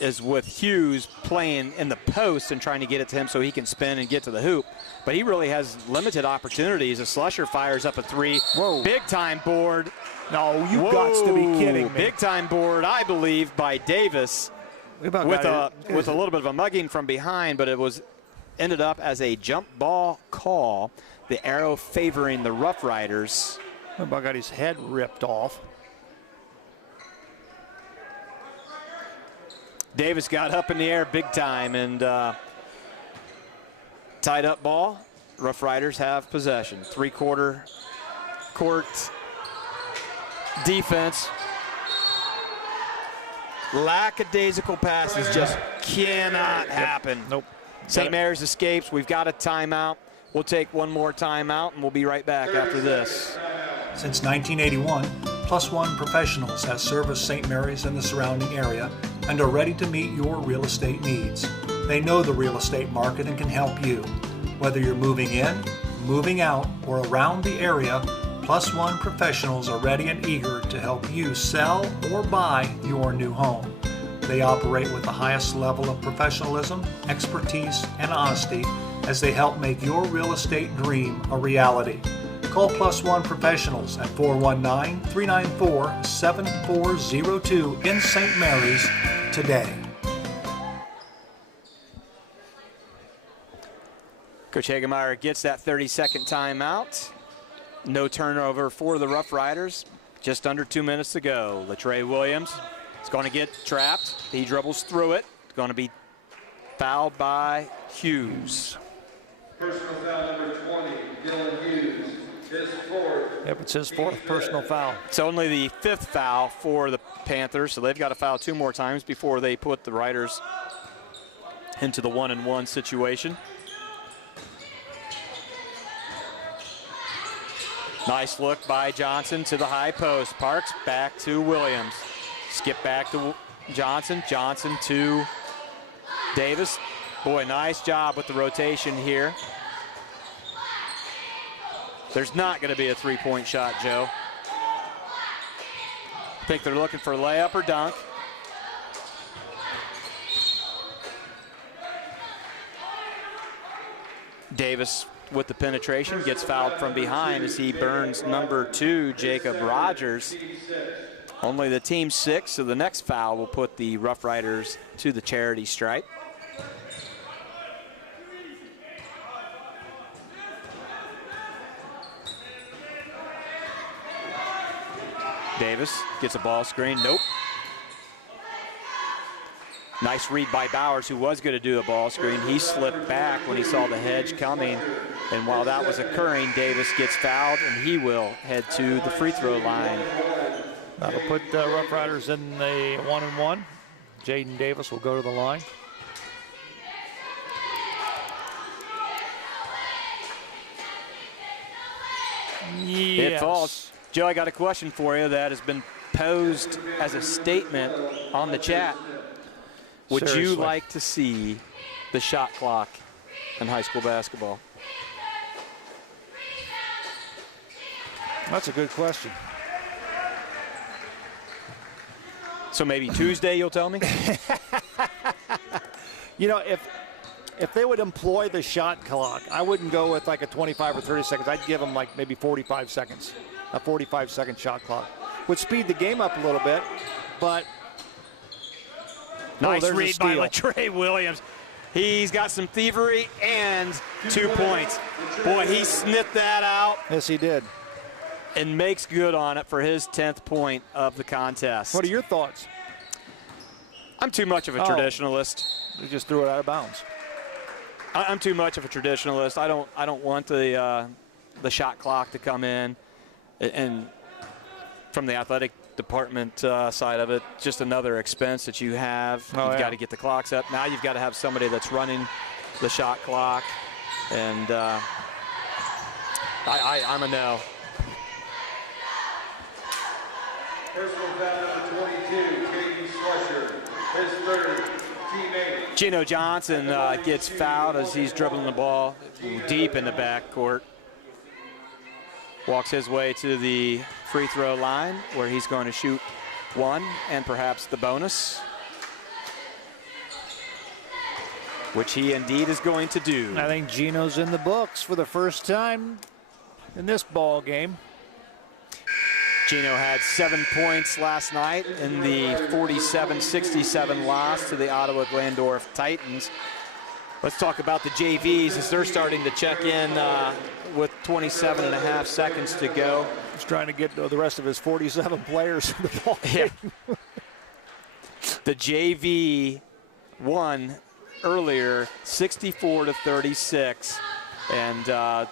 is with Hughes playing in the post and trying to get it to him so he can spin and get to the hoop. But he really has limited opportunities. As Slusher fires up a three. Whoa. Big time board. No, you got to be kidding me. Big time board, I believe, by Davis with a little bit of a mugging from behind, but it was ended up as a jump ball call. The arrow favoring the Rough Riders. About got his head ripped off. Davis got up in the air big time and tied up ball. Rough Riders have possession. Three-quarter court defense. Lackadaisical passes just cannot happen. Nope. St. Mary's escapes. We've got a timeout. We'll take one more timeout, and we'll be right back after this. Since 1981, Plus One Professionals has serviced St. Mary's and the surrounding area and are ready to meet your real estate needs. They know the real estate market and can help you. Whether you're moving in, moving out, or around the area, Plus One Professionals are ready and eager to help you sell or buy your new home. They operate with the highest level of professionalism, expertise, and honesty as they help make your real estate dream a reality. Call Plus One Professionals at 419-394-7402 in St. Mary's today. Coach Hagemeyer gets that 30-second timeout. No turnover for the Rough Riders. Just under 2 minutes to go. Latrey Williams is going to get trapped. He dribbles through it. Going to be fouled by Hughes. Personal foul number 20, Dylan Hughes. His fourth. Yep, it's his fourth personal foul. It's only the fifth foul for the Panthers, so they've got to foul two more times before they put the Riders into the 1-and-1 situation. Nice look by Johnson to the high post. Parks back to Williams. Skip back to Johnson. Johnson to Davis. Boy, nice job with the rotation here. There's not going to be a three-point shot, Joe. I think they're looking for layup or dunk. Davis with the penetration gets fouled from behind as he burns number 2, Jacob Rogers. Only the team 6, so the next foul will put the Rough Riders to the charity stripe. Davis gets a ball screen. Nope. Nice read by Bowers, who was going to do a ball screen. He slipped back when he saw the hedge coming. And while that was occurring, Davis gets fouled, and he will head to the free throw line. That'll put the Rough Riders in the 1-and-1. Jaden Davis will go to the line. Yes. It falls. Joe, I got a question for you that has been posed as a statement on the chat. Would you like to see the shot clock in high school basketball? That's a good question. So maybe Tuesday you'll tell me? You know, if they would employ the shot clock, I wouldn't go with like a 25 or 30 seconds. I'd give them like maybe 45 seconds, a 45-second shot clock. Would speed the game up a little bit, but... Nice read by Latrey Williams. He's got some thievery and 2 points. Boy, he snipped that out. Yes, he did. And makes good on it for his 10th point of the contest. What are your thoughts? I'm too much of a traditionalist. He just threw it out of bounds. I'm too much of a traditionalist. I don't want the shot clock to come in, and from the athletic department side of it, just another expense that you have. You've got to get the clocks up. Now you've got to have somebody that's running the shot clock, and I'm a no. Personal foul number 22, Jaden Slusher. His third, teammate. Gino Johnson gets fouled as he's dribbling the ball deep in the backcourt. Walks his way to the free throw line where he's going to shoot one and perhaps the bonus. which he indeed is going to do. I think Gino's in the books for the first time in this ball game. Gino had 7 points last night in the 47-67 loss to the Ottawa Glandorf Titans. Let's talk about the JVs as they're starting to check in with 27.5 seconds to go. He's trying to get the rest of his 47 players in the ball game. Yeah. The JV won earlier, 64-36. And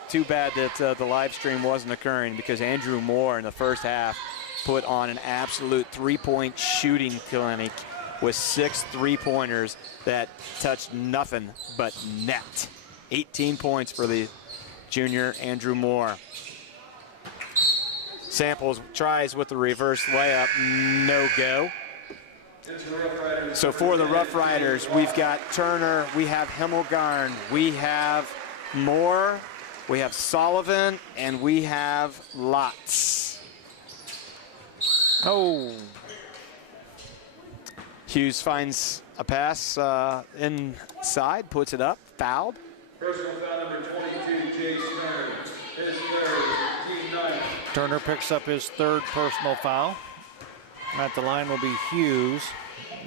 too bad that the live stream wasn't occurring, because Andrew Moore in the first half put on an absolute three-point shooting clinic with 6 three-pointers that touched nothing but net. 18 points for the junior Andrew Moore. Samples tries with the reverse layup, no go. So for the Rough Riders, we've got Turner, we have Himmelgarn, we have Moore, we have Sullivan, and we have Lotz. Oh. Hughes finds a pass inside, puts it up, fouled. Personal foul number 22, Jace Turner. His third, team 9. Turner picks up his third personal foul. At the line will be Hughes.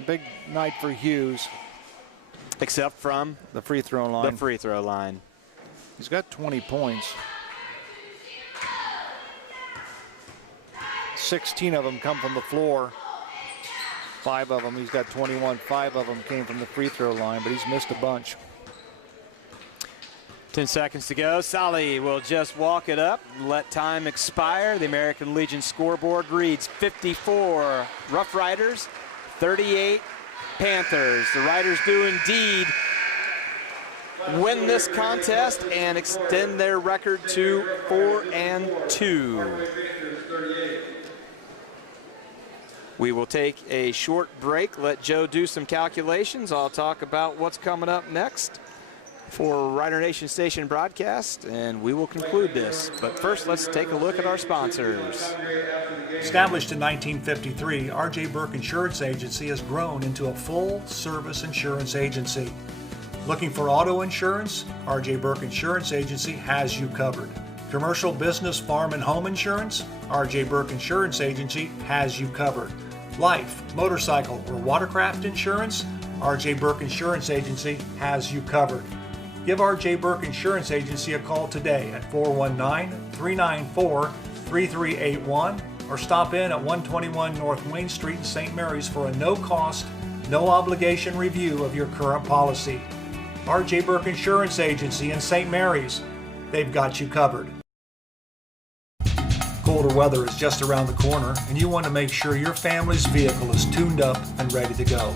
Big night for Hughes. Except from the free throw line. The free throw line. He's got 20 points. 16 of them come from the floor. 5 of them, he's got 21. 5 of them came from the free throw line, but he's missed a bunch. 10 seconds to go. Sally will just walk it up, let time expire. The American Legion scoreboard reads 54 Rough Riders, 38 Panthers. The Riders do indeed win this contest and extend their record to 4-2. We will take a short break, let Joe do some calculations. I'll talk about what's coming up next for Rider Nation Station broadcast, and we will conclude this. But first, let's take a look at our sponsors. Established in 1953, R.J. Burke Insurance Agency has grown into a full-service insurance agency. Looking for auto insurance? R.J. Burke Insurance Agency has you covered. Commercial, business, farm, and home insurance? R.J. Burke Insurance Agency has you covered. Life, motorcycle, or watercraft insurance? R.J. Burke Insurance Agency has you covered. Give R.J. Burke Insurance Agency a call today at 419-394-3381 or stop in at 121 North Wayne Street in St. Mary's for a no-cost, no-obligation review of your current policy. R.J. Burke Insurance Agency in St. Mary's. They've got you covered. Colder weather is just around the corner, and you want to make sure your family's vehicle is tuned up and ready to go.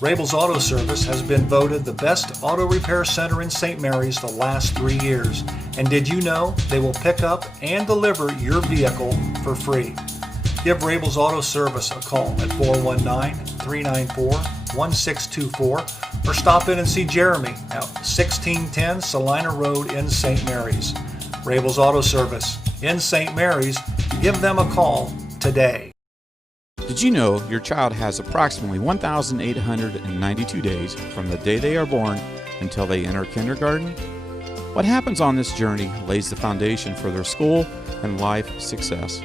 Rabel's Auto Service has been voted the best auto repair center in St. Mary's the last 3 years. And did you know they will pick up and deliver your vehicle for free? Give Rabel's Auto Service a call at 419-394-1624 or stop in and see Jeremy at 1610 Salina Road in St. Mary's. Rabel's Auto Service in St. Mary's. Give them a call today. Did you know your child has approximately 1,892 days from the day they are born until they enter kindergarten? What happens on this journey lays the foundation for their school and life success.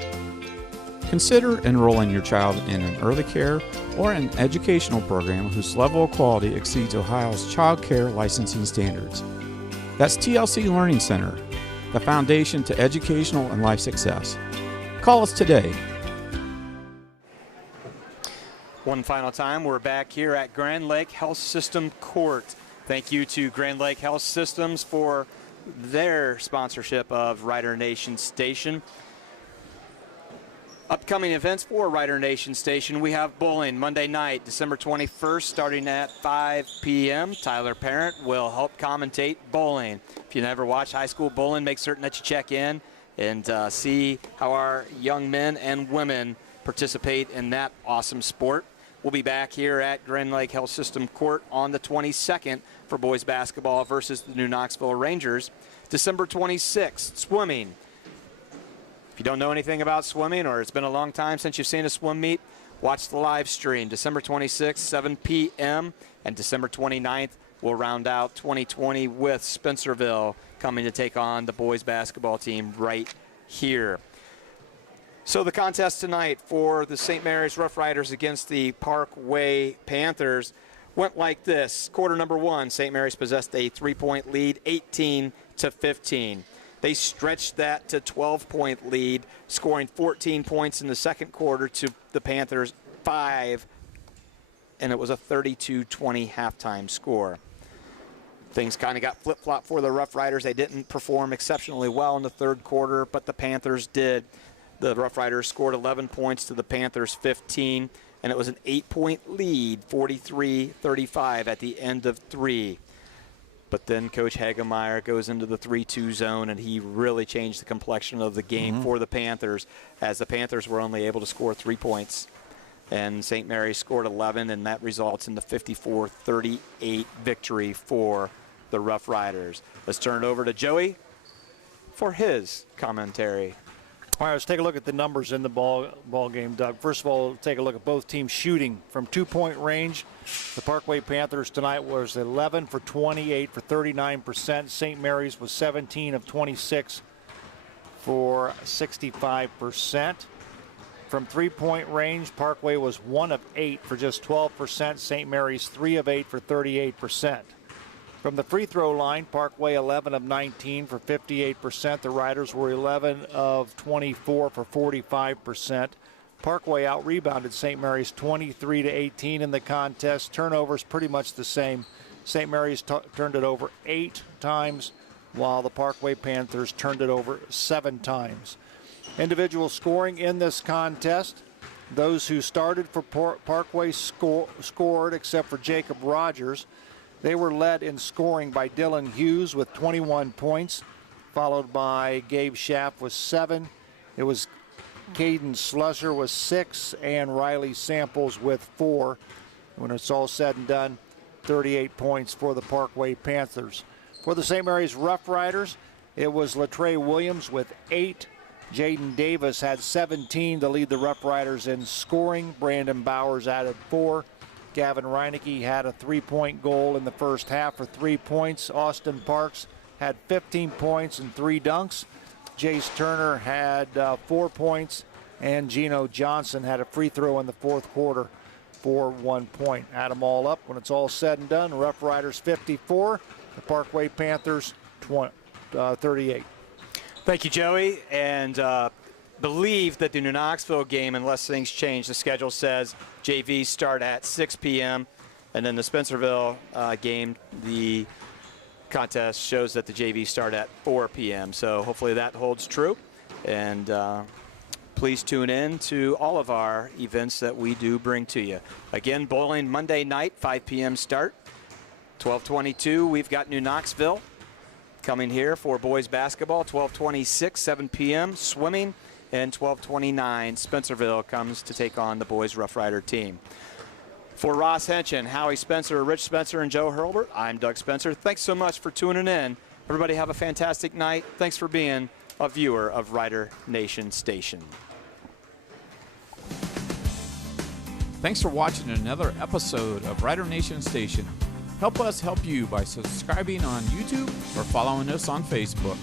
Consider enrolling your child in an early care or an educational program whose level of quality exceeds Ohio's child care licensing standards. That's TLC Learning Center, the foundation to educational and life success. Call us today. One final time, we're back here at Grand Lake Health System Court. Thank you to Grand Lake Health Systems for their sponsorship of Rider Nation Station. Upcoming events for Rider Nation Station, we have bowling Monday night, December 21st, starting at 5 p.m. Tyler Parent will help commentate bowling. If you never watch high school bowling, make certain that you check in and see how our young men and women participate in that awesome sport. We'll be back here at Grand Lake Health System Court on the 22nd for boys basketball versus the New Knoxville Rangers. December 26th, swimming. If you don't know anything about swimming or it's been a long time since you've seen a swim meet, watch the live stream. December 26th, 7 p.m. and December 29th, will round out 2020 with Spencerville coming to take on the boys basketball team right here. So the contest tonight for the St. Mary's Rough Riders against the Parkway Panthers went like this. Quarter number 1, St. Mary's possessed a 3-point lead, 18-15. They stretched that to 12-point lead, scoring 14 points in the second quarter to the Panthers 5, and it was a 32-20 halftime score. Things kind of got flip-flopped for the Rough Riders. They didn't perform exceptionally well in the third quarter, but the Panthers did. The Rough Riders scored 11 points to the Panthers 15, and it was an 8-point lead, 43-35 at the end of 3. But then Coach Hagemeyer goes into the 3-2 zone, and he really changed the complexion of the game for the Panthers, as the Panthers were only able to score 3 points. And St. Mary's scored 11, and that results in the 54-38 victory for the Rough Riders. Let's turn it over to Joey for his commentary. All right, let's take a look at the numbers in the ball game, Doug. First of all, take a look at both teams shooting from 2-point range. The Parkway Panthers tonight was 11 for 28 for 39%. St. Mary's was 17 of 26 for 65%. From 3-point range, Parkway was 1 of 8 for just 12%. St. Mary's 3 of 8 for 38%. From the free throw line, Parkway 11 of 19 for 58%. The Riders were 11 of 24 for 45%. Parkway out-rebounded St. Mary's 23-18 in the contest. Turnovers pretty much the same. St. Mary's turned it over 8 times, while the Parkway Panthers turned it over 7 times. Individual scoring in this contest. Those who started for Parkway scored, except for Jacob Rogers. They were led in scoring by Dylan Hughes with 21 points, followed by Gabe Schaff with 7. It was Caden Slusher with 6, and Riley Samples with 4. When it's all said and done, 38 points for the Parkway Panthers. For the St. Mary's Rough Riders, it was Latrey Williams with 8. Jaden Davis had 17 to lead the Rough Riders in scoring. Brandon Bowers added 4. Gavin Reinecke had a 3-point goal in the first half for 3 points. Austin Parks had 15 points and 3 dunks. Jace Turner had 4 points, and Gino Johnson had a free throw in the fourth quarter for 1 point. Add them all up. When it's all said and done, Rough Riders 54, the Parkway Panthers 38. Thank you, Joey. And believe that the New Knoxville game, unless things change, the schedule says JV start at 6 p.m. And then the Spencerville game, the contest shows that the JV start at 4 p.m. So hopefully that holds true. And please tune in to all of our events that we do bring to you. Again, bowling Monday night, 5 p.m. start. 12:22, we've got New Knoxville coming here for boys basketball. 12:26, 7 p.m. swimming. And 12:29, Spencerville comes to take on the boys Rough Rider team. For Ross Henshin, Howie Spencer, Rich Spencer, and Joe Hurlbert, I'm Doug Spencer. Thanks so much for tuning in. Everybody have a fantastic night. Thanks for being a viewer of Rider Nation Station. Thanks for watching another episode of Rider Nation Station. Help us help you by subscribing on YouTube or following us on Facebook.